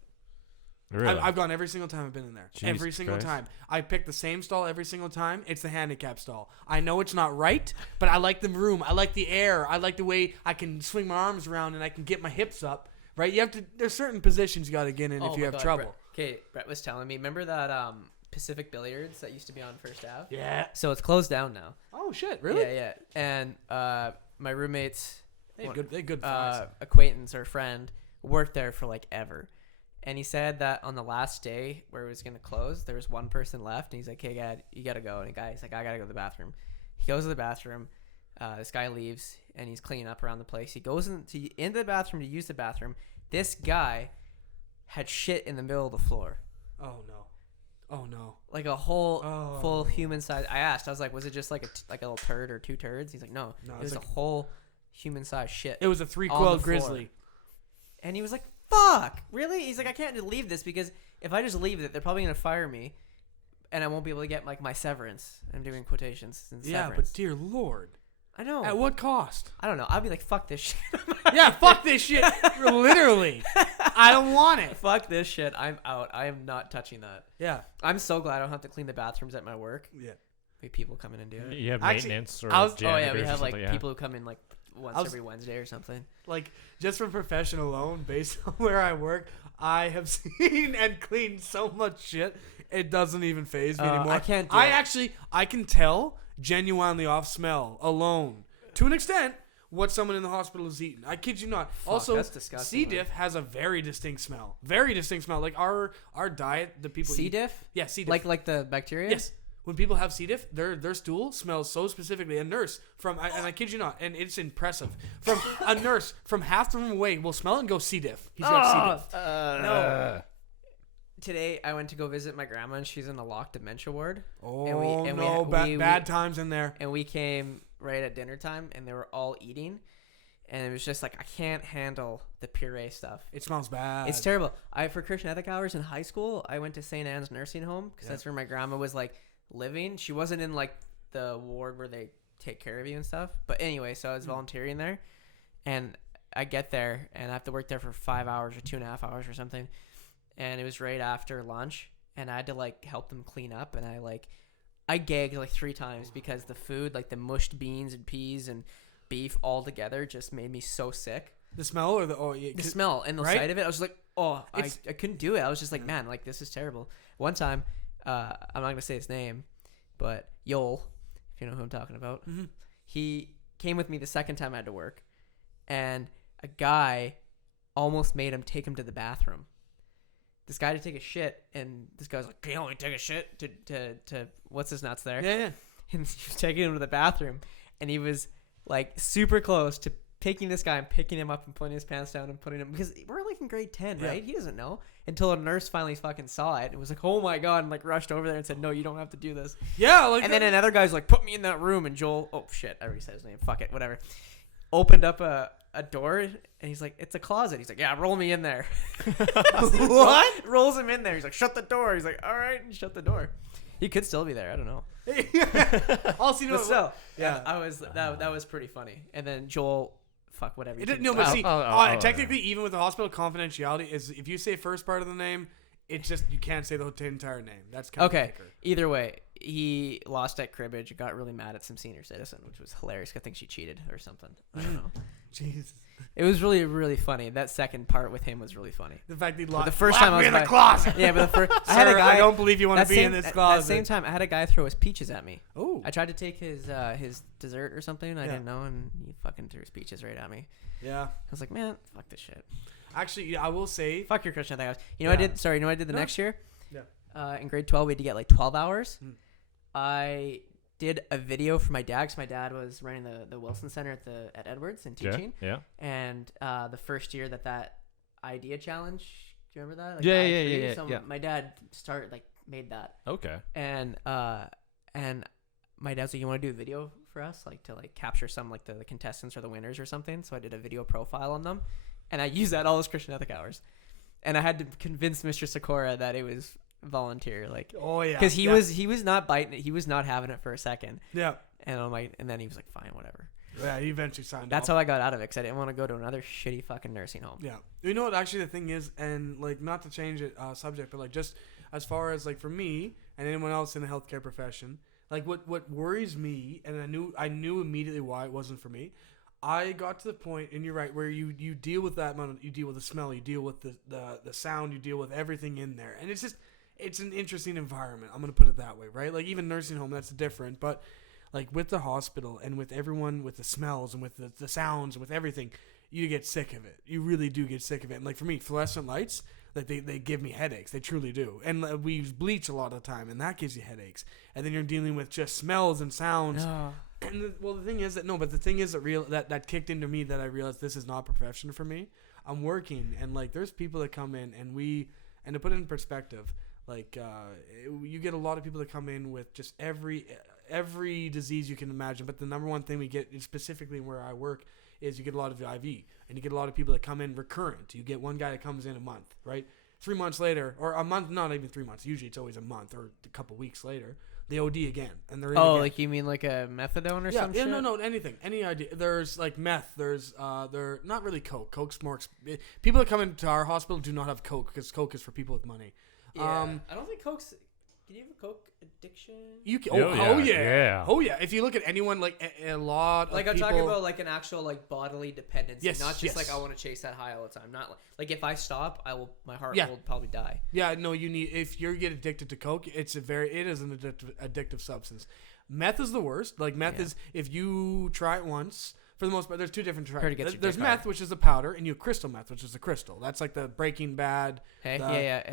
Really? I've gone every single time I've been in there. Jesus every single Christ. time. I pick the same stall every single time. It's the handicap stall. I know it's not right, but I like the room. I like the air. I like the way I can swing my arms around and I can get my hips up. Right? You have to. There's certain positions you got to get in if you have trouble. Brett was telling me. Remember that Pacific Billiards that used to be on First Ave? Yeah. So it's closed down now. Oh shit! Really? Yeah, yeah. And my roommate's They good fries. acquaintance or friend worked there for like ever. And he said that on the last day where it was going to close, there was one person left. And he's like, hey, God, you got to go. And the guy's like, I got to go to the bathroom. He goes to the bathroom. This guy leaves, and he's cleaning up around the place. He goes into the bathroom to use the bathroom. This guy had shit in the middle of the floor. Oh no! Oh no! Like a whole Oh. full human size. I asked. I was like, was it just like a little turd or two turds? He's like, no. No, It it's was like- a whole human size shit. It was a On the 3-quilled floor. grizzly. And he was like, fuck, really? He's like, I can't just leave this because if I just leave it, they're probably going to fire me and I won't be able to get like my severance. I'm doing quotations and Yeah, severance. but dear lord, I know. at what cost? I don't know. I'll be like, fuck this shit. Yeah, fuck this shit. Literally, I don't want it. Fuck this shit. I'm out. I am not touching that. Yeah, I'm so glad I don't have to clean the bathrooms at my work. yeah. Maybe people come in and do it. You have Actually, maintenance or I was- Oh, yeah. janitors We or have like something, yeah. people who come in like once I was- every Wednesday or something. Like just from profession alone, based on where I work, I have seen and cleaned so much shit. It doesn't even faze me anymore. I can't do it. I can tell genuinely off smell alone to an extent what someone in the hospital is eating. I kid you not. Also, that's disgusting, C. man. diff has a very distinct smell. Very distinct smell. Like our diet, the people C. eat. diff? Yeah, C. diff. Like the bacteria? Yes. When people have C. diff, their stool smells so specifically. A nurse and I kid you not, and it's impressive. From a nurse from half the room away will smell it and go C. diff. He's got C. diff. No. Today I went to go visit my grandma and she's in a locked dementia ward. Oh and no, we- bad times in there. And we came right at dinner time and they were all eating. And it was just like, I can't handle the puree stuff. It smells bad. It's terrible. For Christian ethic hours in high school, I went to St. Anne's nursing home because that's where my grandma was like living. She wasn't in like the ward where they take care of you and stuff. But anyway, so I was volunteering there, and I get there and I have to work there for 5 hours or 2.5 hours or something. And it was right after lunch, and I had to like help them clean up, and I gagged like 3 times because the food, like the mushed beans and peas and beef all together, just made me so sick. The smell or the The smell and the right? sight of it, I was like, oh, I It's- couldn't do it. I was just like, man, like this is terrible. One time, I'm not gonna say his name, but Yoel, if you know who I'm talking about, Mhm. he came with me the second time I had to work, and a guy almost made him take him to the bathroom. this guy to take a shit, and this guy's like, can you only take a shit to what's his nuts there? Yeah. And he was taking him to the bathroom, and he was like super close to taking this guy and picking him up and putting his pants down and putting him, because we're like in grade 10, Yeah. right? He doesn't know until a nurse finally fucking saw it and was like, oh my God, and like rushed over there and said, no, you don't have to do this. Yeah. Like And then another guy's like, put me in that room, and Joel, oh shit, I already said his name, fuck it, whatever, opened up a door, and he's like, it's a closet. He's like, yeah, roll me in there. What? Rolls him in there. He's like, shut the door. He's like, all right, and shut the door. He could still be there. I don't know. I'll see. But still, Yeah. I was that was pretty funny. And then Joel, fuck whatever. It you didn't. can No, but say. see, technically, even with the hospital, confidentiality is if you say first part of the name, it's just you can't say the entire name. That's kind Okay. of kicker. Either way, he lost at cribbage and got really mad at some senior citizen, which was hilarious. I think she cheated or something. I don't know. Jeez. It was really, really funny. That second part with him was really funny. The fact that he But lost. the first time I was in the by- closet. Yeah, but the first I had a Sir, guy. I don't believe you want to that be same- in this at closet. that same time, I had a guy throw his peaches at me. Oh. I tried to take his dessert or something. I Yeah. didn't know, and he fucking threw his peaches right at me. Yeah. I was like, man, fuck this shit. Actually, yeah, I will say. Fuck your Christian ethics. You know what I Yeah. did? Sorry, you know what I did the No. next year? Yeah. In grade 12, we had to get like 12 hours. Mm. I did a video for my dad, because my dad was running the Wilson Center at Edwards and teaching. Yeah. And the first year that idea challenge, do you remember that? Like Yeah, the yeah, I3? yeah, So yeah. my dad made that, Okay. and my dad's like, you want to do a video for us, like to like capture some like the contestants or the winners or something. So I did a video profile on them, and I used that all as Christian ethic hours, and I had to convince Mr. Sikora that it was volunteer, like, Oh yeah. because he yeah. was not biting it, he was not having it for a second, Yeah. and I'm like, and then he was like, fine, whatever. Yeah. He eventually signed. That's off. how I got out of it, because I didn't want to go to another shitty fucking nursing home. Yeah. You know what? Actually, the thing is, and like, not to change it subject, but like, just as far as like for me and anyone else in the healthcare profession, like what worries me, and I knew immediately why it wasn't for me. I got to the point, and you're right, where you deal with that amount. You deal with the smell, you deal with the sound, you deal with everything in there, and it's an interesting environment. I'm gonna put it that way, right? Like even nursing home, that's different, but like with the hospital and with everyone, with the smells and with the sounds and with everything, you get sick of it. You really do get sick of it. And like for me, fluorescent lights, like they give me headaches. They truly do. And we use bleach a lot of the time, and that gives you headaches. And then you're dealing with just smells and sounds. No. And the thing is that kicked into me, that I realized this is not a profession for me. I'm working, and like there's people that come in, and to put it in perspective, like you get a lot of people that come in with just every disease you can imagine. But the number one thing we get, specifically where I work, is you get a lot of IV, and you get a lot of people that come in recurrent. You get one guy that comes in a month, right? 3 months later, or a month, not even 3 months. Usually it's always a month or a couple weeks later. They OD again, and they're in Oh, again. like you mean like a methadone or Yeah, something? no, anything, any idea. There's like meth. There's they're not really coke. Coke's more. People that come into our hospital do not have coke, because coke is for people with money. Yeah. I don't think Coke's. Can you have a Coke addiction? You can. Oh, Oh yeah. yeah. Yeah. Oh yeah. If you look at anyone, like a lot Like of I'm people. talking about like an actual like bodily dependency, Yes, not just yes. like I want to chase that high all the time. Not like if I stop, my heart Yeah. will probably die. Yeah, no, you need, if you get addicted to coke, it is an addictive substance. Meth is the worst. Like meth Yeah. is, if you try it once, for the most part, there's two different Heard it gets types. your There's dick meth, hard. which is the powder, and you have crystal meth, which is the crystal. That's like the Breaking Bad. Hey, the-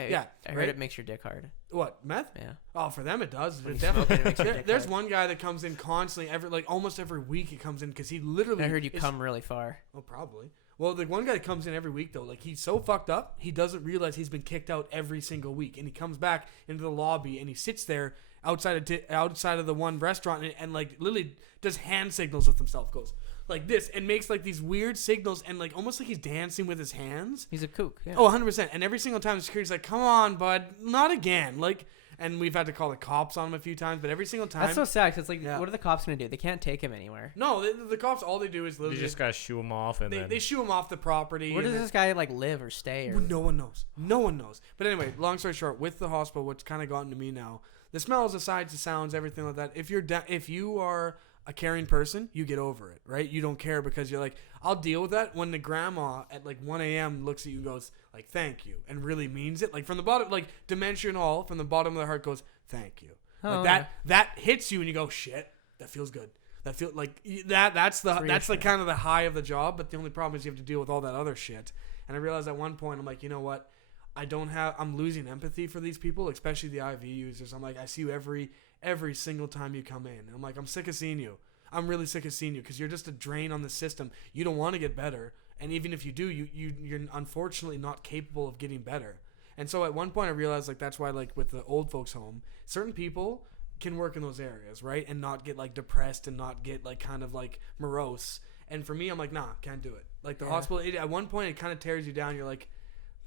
yeah. I heard right? it makes your dick hard. What, meth? Yeah. Oh, for them it does. When It you smoke definitely. it, it makes your dick There's hard. one guy that comes in constantly, almost every week. He comes in because he literally. I heard you is- come really far. Oh, probably. Well, the one guy that comes in every week though, like he's so fucked up, he doesn't realize he's been kicked out every single week, and he comes back into the lobby and he sits there outside of the one restaurant and like literally does hand signals with himself, goes like this, and makes like these weird signals, and like almost like he's dancing with his hands. He's a kook. Yeah. Oh, 100%. And every single time the security's like, "Come on, bud, not again." Like, and we've had to call the cops on him a few times, but every single time. That's so sad. 'Cause it's like, Yeah. what are the cops gonna do? They can't take him anywhere. No, the cops, all they do is You literally just gotta shoo him off, and then they shoo him off the property. Where and does then- this guy like live or stay? Or No one knows. No one knows. But anyway, long story short, with the hospital, what's kind of gotten to me now, the smells, the sights, the sounds, everything like that. If you are a caring person, you get over it, right? You don't care, because you're like, I'll deal with that. When the grandma at like 1 a.m. looks at you and goes like, "Thank you," and really means it, like from the bottom, like dementia and all, from the bottom of the heart goes, "Thank you." Oh, Like that hits you and you go, "Shit, that feels good." That feel like that's like reassuring. kind of the high of the job. But the only problem is you have to deal with all that other shit. And I realized at one point, I'm like, you know what? I'm losing empathy for these people, especially the IV users. I'm like, I see you every single time you come in. And I'm like, I'm sick of seeing you. I'm really sick of seeing you because you're just a drain on the system. You don't want to get better. And even if you do, you're unfortunately not capable of getting better. And so at one point I realized like that's why like with the old folks home, certain people can work in those areas, right? And not get like depressed and not get like kind of like morose. And for me, I'm like, nah, can't do it. Like the hospital, at one point it kind of tears you down. You're like,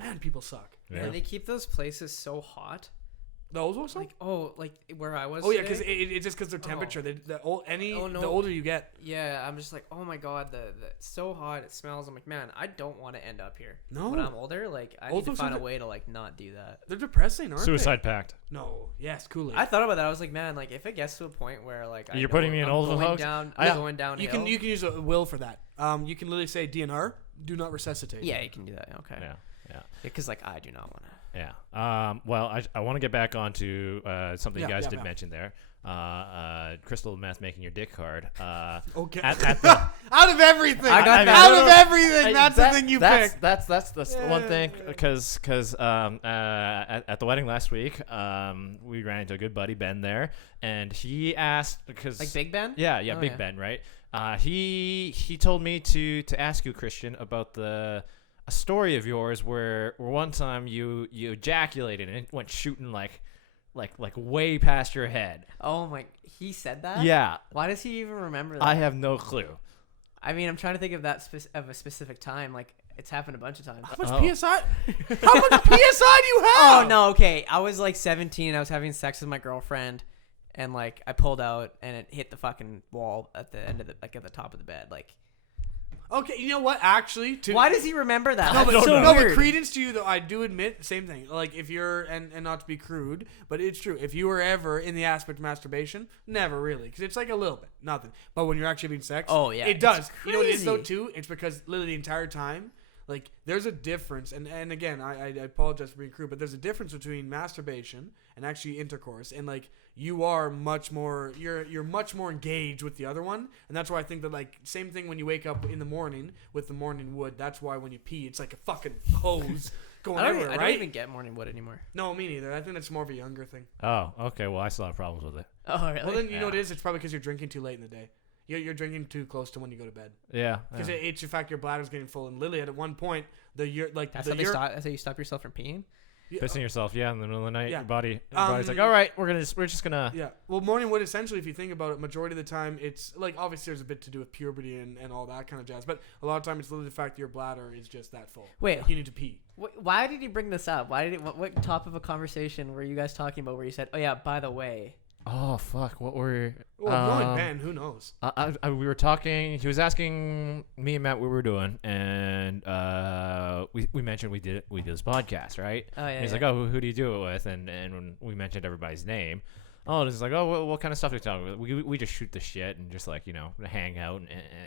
man, people suck. Yeah, they keep those places so hot. The old folks home? Like where I was. Oh yeah, because it's just because their temperature. The older you get. Yeah, I'm just like, oh my god, it's so hot. It smells. I'm like, man, I don't want to end up here. No. When I'm older, like I need to find a way to like not do that. They're depressing, aren't Suicide pact. No. Yes, Kool-Aid. I thought about that. I was like, man, like if it gets to a point where like you're putting me in old folks. I'm going down. You can use a will for that. You can literally say DNR, do not resuscitate. Yeah, you can do that. Okay. Yeah. Because like I do not want to. Yeah. Well, I want to get back onto something you guys did mention there. Crystal meth making your dick hard. Okay. Out of everything. I got that. Out of everything. That's the thing you picked. That's the one thing because at the wedding last week, we ran into a good buddy Ben there, and he asked because like Big Ben. Yeah, Big Ben, right? He told me to ask you, Christian, about a story of yours where one time you ejaculated and it went shooting like way past your head. Oh my! He said that. Yeah. Why does he even remember that? I have no clue. I mean, I'm trying to think of that of a specific time. Like it's happened a bunch of times. How much PSI? How much PSI do you have? Oh no! Okay, I was like 17. I was having sex with my girlfriend, and like I pulled out and it hit the fucking wall at the end of at the top of the bed. Like. Okay, you know what? Actually, why does he remember that? No, but credence to you though. I do admit, same thing. Like if you're and not to be crude, but it's true. If you were ever in the aspect of masturbation, never really, because it's like a little bit, nothing. But when you're actually having sex, oh yeah, it does. You know what it is though too? It's because literally the entire time, like there's a difference. And again, I apologize for being crude, but there's a difference between masturbation and actually intercourse, and like. You are much more you're much more engaged with the other one, and that's why I think that like same thing when you wake up in the morning with the morning wood. That's why when you pee, it's like a fucking hose going everywhere, right? I don't even get morning wood anymore. No, me neither. I think that's more of a younger thing. Oh, okay. Well, I still have problems with it. Oh, really? Well, then you know what it is. It's probably because you're drinking too late in the day. You're drinking too close to when you go to bed. Yeah. Because it's the fact your bladder's getting full, and literally at one point that's how you stop yourself from peeing. Pissing yourself, in the middle of the night. Yeah. Your body's like, all right, we're just gonna. Yeah. Well, morning wood essentially, if you think about it, majority of the time it's like obviously there's a bit to do with puberty and all that kind of jazz, but a lot of time it's literally the fact that your bladder is just that full. Wait, like you need to pee. Why did he bring this up? What top of a conversation were you guys talking about where you said, "Oh yeah, by the way"? Oh fuck! What were? Well, knowing Ben, who knows? We were talking. He was asking me and Matt what we were doing, and we mentioned we did this podcast, right? Oh yeah. And he's like, "Oh, who do you do it with?" And when we mentioned everybody's name, it's like, "Oh, what kind of stuff do we talk about?" We just shoot the shit and just like hang out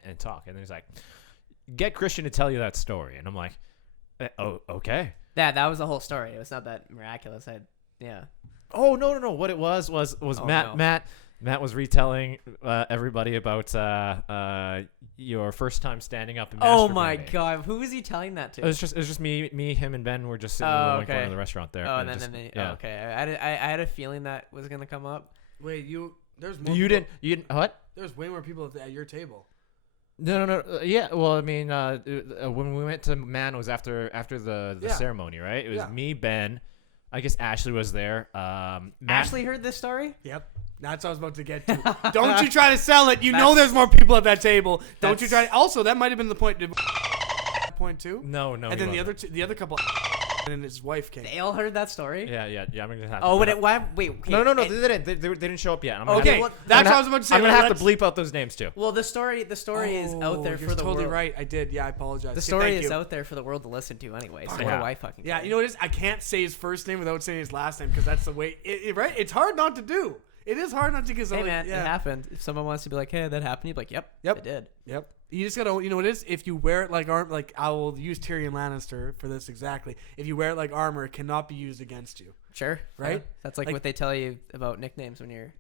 and talk. And then he's like, "Get Christian to tell you that story," and I'm like, "Oh, okay." That was the whole story. It was not that miraculous. Oh no! What it was Matt. No. Matt was retelling everybody about your first time standing up and masturbating. Oh my god! Who was he telling that to? It was just me, him, and Ben were just sitting in the one corner of the restaurant there. Oh, okay. I had a feeling that was gonna come up. Wait, there's more. You didn't what? There's way more people at your table. No. Yeah. Well, I mean, when we went to Man, it was after the ceremony, right? It was me, Ben. I guess Ashley was there. Ashley heard this story? Yep. That's what I was about to get to. Don't you try to sell it. You know there's more people at that table. Don't you try to... Also, that might have been the point. Point two? No. And then the other couple... And his wife came. They all heard that story? Yeah. I'm gonna have wait. Okay. No. They didn't. They didn't show up yet. That's what I was about to say. I'm gonna have to bleep out those names too. Well, the story is out there for the totally world. right. I did. Yeah, I apologize. The story is out there for the world to listen to anyway. So what do I fucking care? Yeah, you know what it is? I can't say his first name without saying his last name because that's the way. Right? It's hard not to do. It is hard not to get. Hey man, it happened. If someone wants to be like, "Hey, that happened," you'd be like, "Yep, it did." Yep. You just gotta, you know what it is? If you wear it like armor, like I will use Tyrion Lannister for this exactly. If you wear it like armor, it cannot be used against you. Sure. Right? Yeah. That's like what they tell you about nicknames when you're...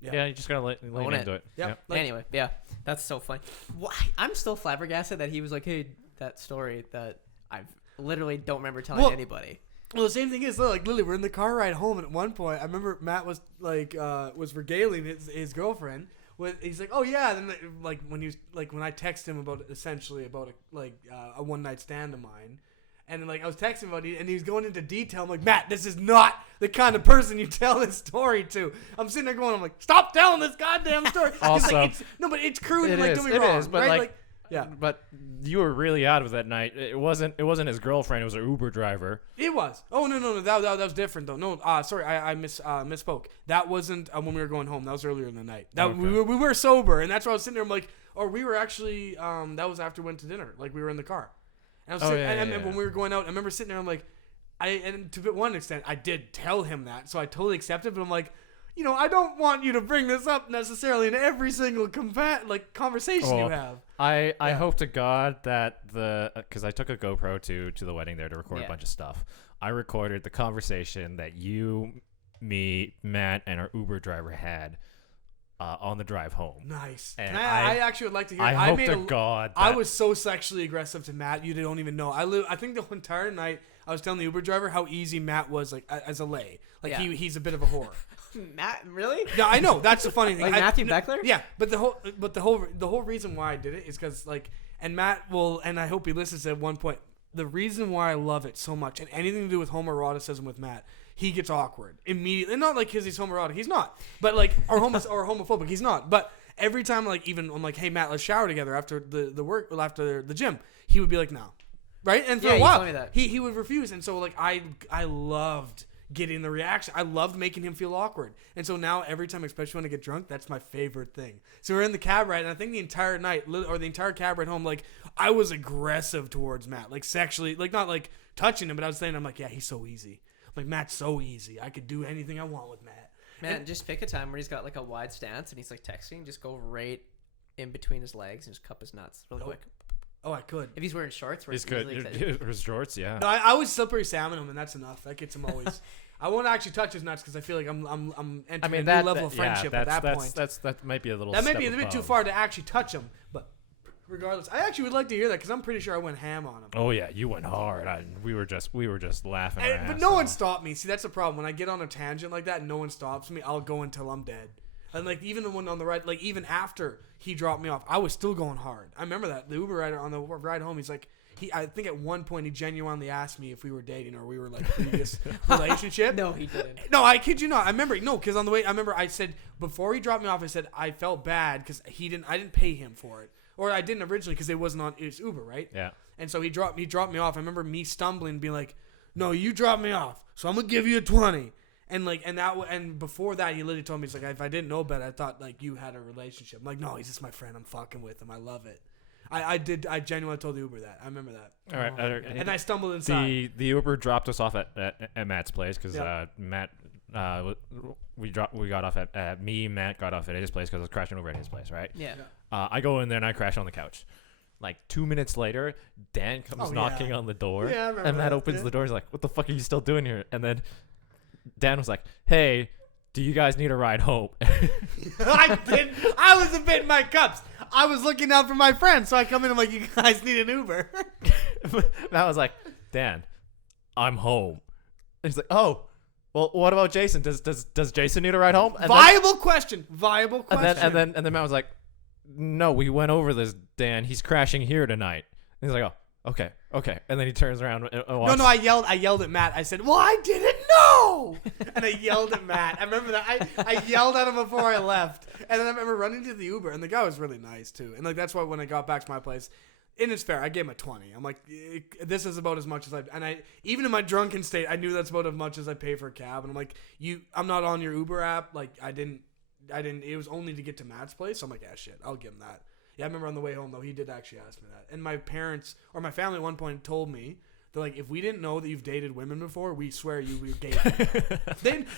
Yeah, you just gotta lean into it. Yep. Anyway, yeah. That's so funny. Why? I'm still flabbergasted that he was like, hey, that story that I literally don't remember telling anybody. Well, the same thing is like literally we're in the car ride home, and at one point I remember Matt was like was regaling his girlfriend with he's like, oh yeah, and then like when I text him about essentially about a one night stand of mine. And then, like, I was texting about it, and he was going into detail. I'm like, Matt, this is not the kind of person you tell this story to. I'm sitting there going, I'm like, stop telling this goddamn story. Also, like, but it's crude. It and, like, is, don't be it wrong, is, but right? like, yeah, but you were really out of that night. It wasn't his girlfriend. It was an Uber driver. it was. Oh no, that was different though. No, sorry, I misspoke. That wasn't when we were going home. That was earlier in the night. That Okay. we were sober, and that's why I was sitting there. I'm like, or we were actually that was after we went to dinner. Like we were in the car. And I was and when we were going out, I remember sitting there. I'm like, and to one extent, I did tell him that, so I totally accepted. But I'm like, I don't want you to bring this up necessarily in every single conversation you have. I hope to God that because I took a GoPro to the wedding there to record a bunch of stuff. I recorded the conversation that you, me, Matt, and our Uber driver had on the drive home. Nice. And I actually would like to hear. I hope to God. I was so sexually aggressive to Matt. You don't even know. I think the entire night I was telling the Uber driver how easy Matt was like as a lay. Like he's a bit of a whore. Matt, really? Yeah, I know. That's the funny thing. Like Matthew Beckler? Yeah, but the whole reason why I did it is because and Matt will, and I hope he listens at one point. The reason why I love it so much, and anything to do with homoeroticism with Matt, he gets awkward immediately. And not like because he's homoerotic, he's not. But like or homophobic, he's not. But every time even I'm like, hey Matt, let's shower together after after the gym, he would be like, no, right? And for a while, he would refuse. And so like I loved getting the reaction. I loved making him feel awkward. And so now every time, especially when I get drunk, that's my favorite thing. So we're in the cab ride, and I think the entire night or the entire cab ride home, like I was aggressive towards Matt, like sexually, like not like touching him, but I was saying, I'm like, yeah, he's so easy. I'm like, Matt's so easy. I could do anything I want with Matt. Man, just pick a time where he's got like a wide stance and he's like texting. Just go right in between his legs and just cup his nuts really quick. Oh, I could. If he's wearing shorts, He's good. His shorts, yeah. No, I was slippery salmon him, and that's enough. That gets him always. I won't actually touch his nuts because I feel like I'm entering a new level of friendship at that point. That might be a little. That might be a bit too far to actually touch him, but regardless, I actually would like to hear that because I'm pretty sure I went ham on him. Oh yeah, you went hard. We were just laughing. But no one stopped me. See, that's the problem. When I get on a tangent like that, no one stops me. I'll go until I'm dead. And like even the one on the right, like even after he dropped me off, I was still going hard. I remember that the Uber rider on the ride home, he's like, I think at one point he genuinely asked me if we were dating or we were like previous relationship. No, he didn't. No, I kid you not. I remember because on the way, I remember I said before he dropped me off, I said I felt bad because I didn't pay him for it, or I didn't originally because it wasn't on his Uber, right? Yeah. And so he dropped me off. I remember me stumbling, being like, "No, you dropped me off, so I'm gonna give you a 20." And before that, he literally told me, he's like, if I didn't know better, I thought like you had a relationship. I'm like, no, he's just my friend. I'm fucking with him. I love it. I genuinely told the Uber that. I remember that. All right. And I stumbled inside. The Uber dropped us off at Matt's place because Matt, we got off at Matt got off at his place because I was crashing over at his place, right? Yeah. I go in there and I crash on the couch. Like 2 minutes later, Dan comes knocking on the door, and Matt opens the door. He's like, "What the fuck are you still doing here?" And then Dan was like, "Hey, do you guys need a ride home?" I did. I was a bit in my cups. I was looking out for my friends, so I come in. I'm like, "You guys need an Uber." Matt was like, "Dan, I'm home." And he's like, "Oh, well, what about Jayson? Does Jayson need a ride home?" And Viable question. And then Matt was like, "No, we went over this, Dan. He's crashing here tonight." And he's like, "Oh, okay." And then he turns around and walks. No, I yelled at Matt. I said, "Well, I didn't know." And I yelled at Matt. I remember that. I yelled at him before I left. And then I remember running to the Uber, and the guy was really nice too. And like that's why when I got back to my place, and it's fair, I gave him a 20. I'm like, this is about as much as I even in my drunken state, I knew that's about as much as I pay for a cab. And I'm like, I'm not on your Uber app. Like I didn't. It was only to get to Matt's place. So I'm like, yeah, shit, I'll give him that. Yeah, I remember on the way home though, he did actually ask me that. And my parents or my family at one point told me, they're like, if we didn't know that you've dated women before, we swear you were gay.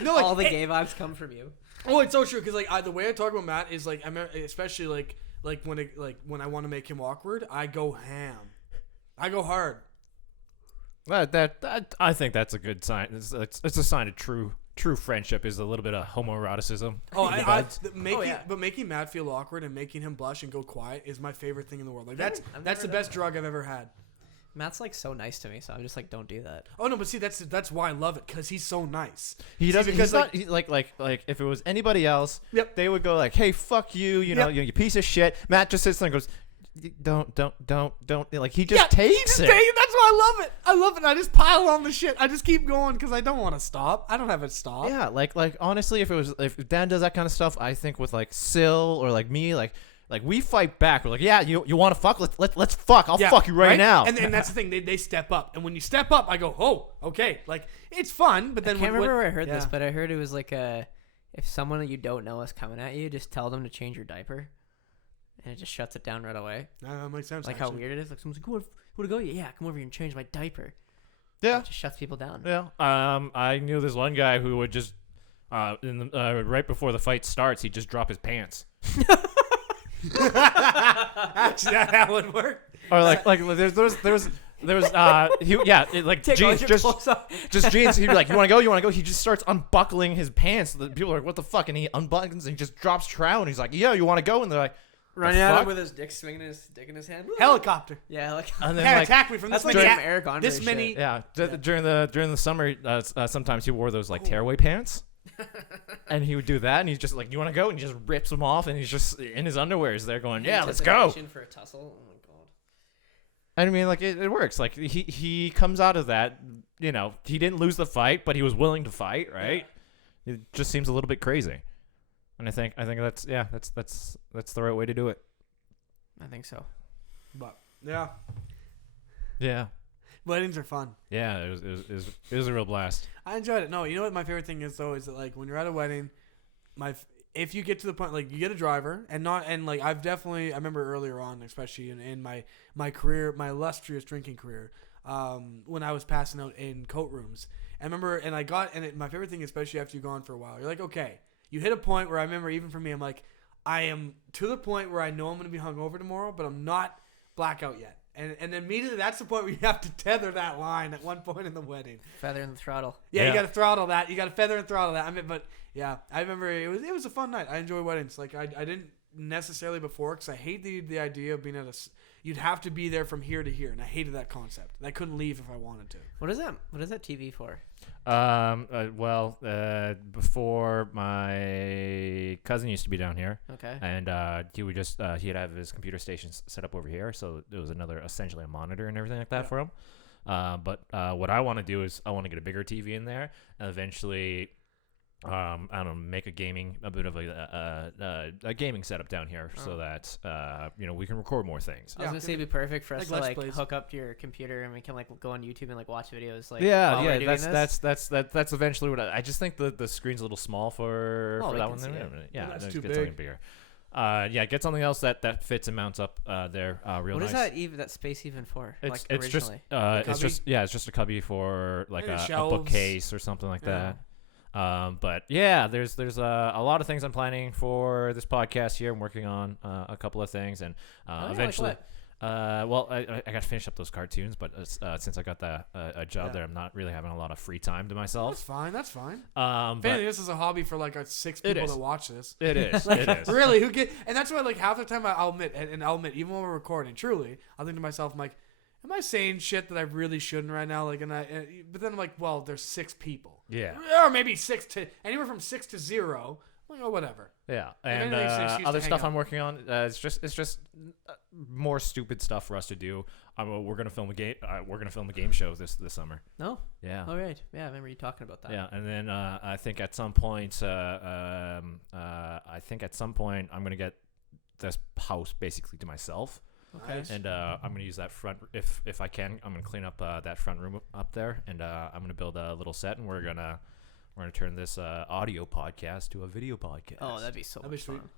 All the gay vibes come from you. Oh, it's so true because like the way I talk about Matt is like I remember, especially like when I want to make him awkward, I go ham, I go hard. That I think that's a good sign. It's a sign of true friendship is a little bit of homoeroticism. But making Matt feel awkward and making him blush and go quiet is my favorite thing in the world. Like that's the best drug I've ever had. Matt's like so nice to me, so I'm just like, don't do that. Oh no, but see, that's why I love it, because he's so nice. He See, doesn't. because, He's not like if it was anybody else, Yep. they would go like, "Hey, fuck you," you know, you piece of shit. Matt just sits there and goes, "Don't." Like he just takes it. That's why I love it. I love it. I just pile on the shit. I just keep going because I don't want to stop. I don't have it stop. Yeah, like honestly, if Dan does that kind of stuff, I think with like Sil or like me, like we fight back. We're like, yeah, you want to fuck? Let's fuck. I'll fuck you right now. And that's the thing. They step up, and when you step up, I go, oh, okay. Like it's fun, but then I can't remember where I heard this, but I heard it was like if someone that you don't know is coming at you, just tell them to change your diaper, and it just shuts it down right away. That makes sense. Like how weird it is. Like someone's like, "Want to go? Yeah, come over here and change my diaper." Yeah, it just shuts people down. Yeah. I knew this one guy who would just right before the fight starts, he'd just drop his pants. Actually, that would work. Or like just jeans. He'd be like, you want to go? He just starts unbuckling his pants. The people are like, what the fuck? And he unbuttons and he just drops trout and he's like, yeah, you want to go? And they're like, running at him with his dick swinging his dick in his hand. Helicopter. Yeah, like and then hey, like, attack me from this many. Eric Andre this many. shit. Yeah, during the summer, sometimes he wore those like tearaway pants. And he would do that, and he's just like, "You want to go?" And he just rips them off, and he's just in his underwear. There going, "Yeah, let's go." For a tussle. Oh my god! I mean, like it works. Like he comes out of that. You know, he didn't lose the fight, but he was willing to fight. Right? Yeah. It just seems a little bit crazy, and I think that's the right way to do it. I think so. But yeah, weddings are fun. Yeah, it was a real blast. I enjoyed it. No, you know what my favorite thing is though is that like when you're at a wedding, if you get to the point like you get a driver and like I remember earlier on, especially in my career, my illustrious drinking career, when I was passing out in coat rooms. I remember my favorite thing, especially after you've gone for a while, you're like, okay, you hit a point where I remember even for me, I'm like, I am to the point where I know I'm going to be hungover tomorrow, but I'm not blackout yet. And immediately that's the point where you have to tether that line at one point in the wedding. Feather in the throttle. Yeah, you got to throttle that. You got to feather and throttle that. I mean, but yeah, I remember it was a fun night. I enjoy weddings. Like I didn't necessarily before because I hate the idea of being at you'd have to be there from here to here, and I hated that concept. And I couldn't leave if I wanted to. What is that TV for? Before my cousin used to be down here. Okay. And he would just he'd have his computer stations set up over here, so it was essentially a monitor and everything like that for him. But what I want to do is I want to get a bigger TV in there, and eventually, I don't know, make a bit of a gaming setup down here so that we can record more things. I was gonna say it'd be perfect for us like to like plays. Hook up to your computer and we can like go on YouTube and like watch videos like That's eventually what I just think the screen's a little small for that one. Yeah, that's get too something big. bigger. Get something else that fits and mounts up there real nice. What is that space even for? It's originally? it's just a cubby for like a bookcase or something like that. But yeah, there's a lot of things I'm planning for this podcast here. I'm working on a couple of things, and eventually, I got to finish up those cartoons. But since I got a job there, I'm not really having a lot of free time to myself. That's fine. But this is a hobby for like 6 people that watch this. It is. Like, it is. Really, and that's why like half the time I'll admit, even when we're recording, truly, I'll think to myself, I'm like, am I saying shit that I really shouldn't right now? Like, but then I'm like, well, there's 6 people. Yeah. Or maybe anywhere from 6 to 0. Like, oh, whatever. Yeah. And other stuff I'm working on, it's just more stupid stuff for us to do. We're gonna film a game. We're gonna film a game show this summer. No. Yeah. All right. Yeah, I remember you talking about that. Yeah, and then I think at some point, I'm gonna get this house basically to myself. Okay. And I'm gonna use that front if I can. I'm gonna clean up that front room up there, and I'm gonna build a little set, and we're gonna turn this audio podcast to a video podcast. Oh, that'd be so much sweet. fun.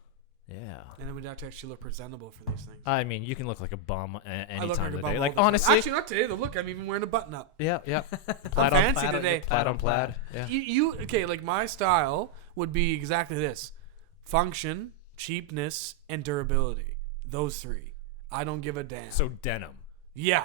Yeah. And then we'd have to actually look presentable for these things. I mean, you can look like a bum any time of the day. All Like the time. honestly, Actually, not today. Though. Look, I'm even wearing a button up. yeah. I'm fancy today. Plaid on plaid. Yeah. Okay? Like my style would be exactly this: function, cheapness, and durability. Those 3. I don't give a damn. So denim. Yeah.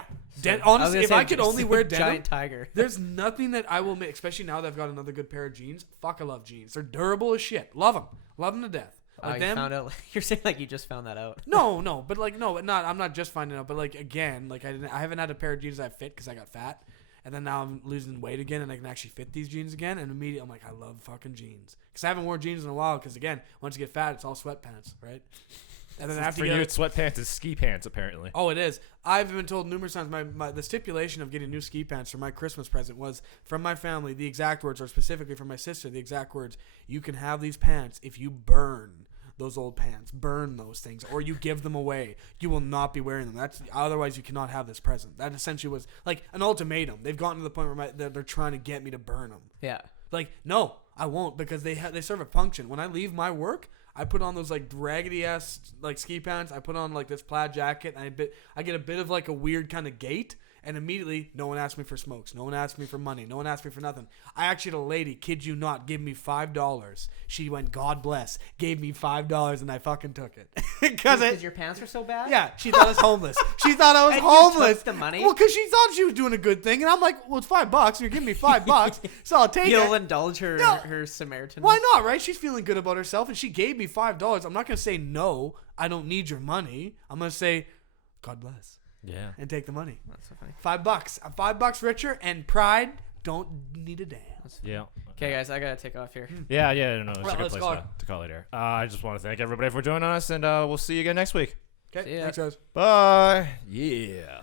Honestly, if I could only wear denim, giant tiger. there's nothing that I will make, especially now that I've got another good pair of jeans. Fuck, I love jeans. They're durable as shit. Love them to death. Like you them. found out. You're saying like you just found that out. No, but like no, not. I'm not just finding out, but like again, like I haven't had a pair of jeans that fit because I got fat, and then now I'm losing weight again, and I can actually fit these jeans again, and immediately I'm like, I love fucking jeans because I haven't worn jeans in a while. Because again, once you get fat, it's all sweatpants, right? And then after For you, it's sweatpants is ski pants, apparently. Oh, it is. I've been told numerous times the stipulation of getting new ski pants for my Christmas present was from my family. The exact words, or specifically from my sister, the exact words: "You can have these pants if you burn those old pants, burn those things, or you give them away. You will not be wearing them. Otherwise you cannot have this present." That essentially was like an ultimatum. They've gotten to the point where they're trying to get me to burn them. Yeah. Like, no, I won't because they serve a function. When I leave my work, I put on those like raggedy ass like ski pants. I put on like this plaid jacket, and I get a bit of like a weird kind of gait, and immediately no one asked me for smokes, no one asked me for money, no one asked me for nothing. I actually had a lady, kid you not, give me $5. She went, God bless, gave me $5, and I fucking took it Because your pants were so bad. Yeah, she thought I was homeless. She thought I was And you homeless. took the money? Well, because she thought she was doing a good thing, and I'm like, well, it's $5. You're giving me $5, so I'll take You'll it. indulge her No. her Samaritan. Why not, right? She's feeling good about herself, and she gave me $5. I'm not going to say, no, I don't need your money. I'm going to say, God bless. Yeah. And take the money. That's so funny. $5. I'm $5 richer, and pride don't need a damn. Yeah. Okay, guys, I gotta take off here. Yeah, no, it's Well, a good let's place call to call it here. I just want to thank everybody for joining us, and we'll see you again next week. Okay, See ya. thanks, guys. Bye. Yeah.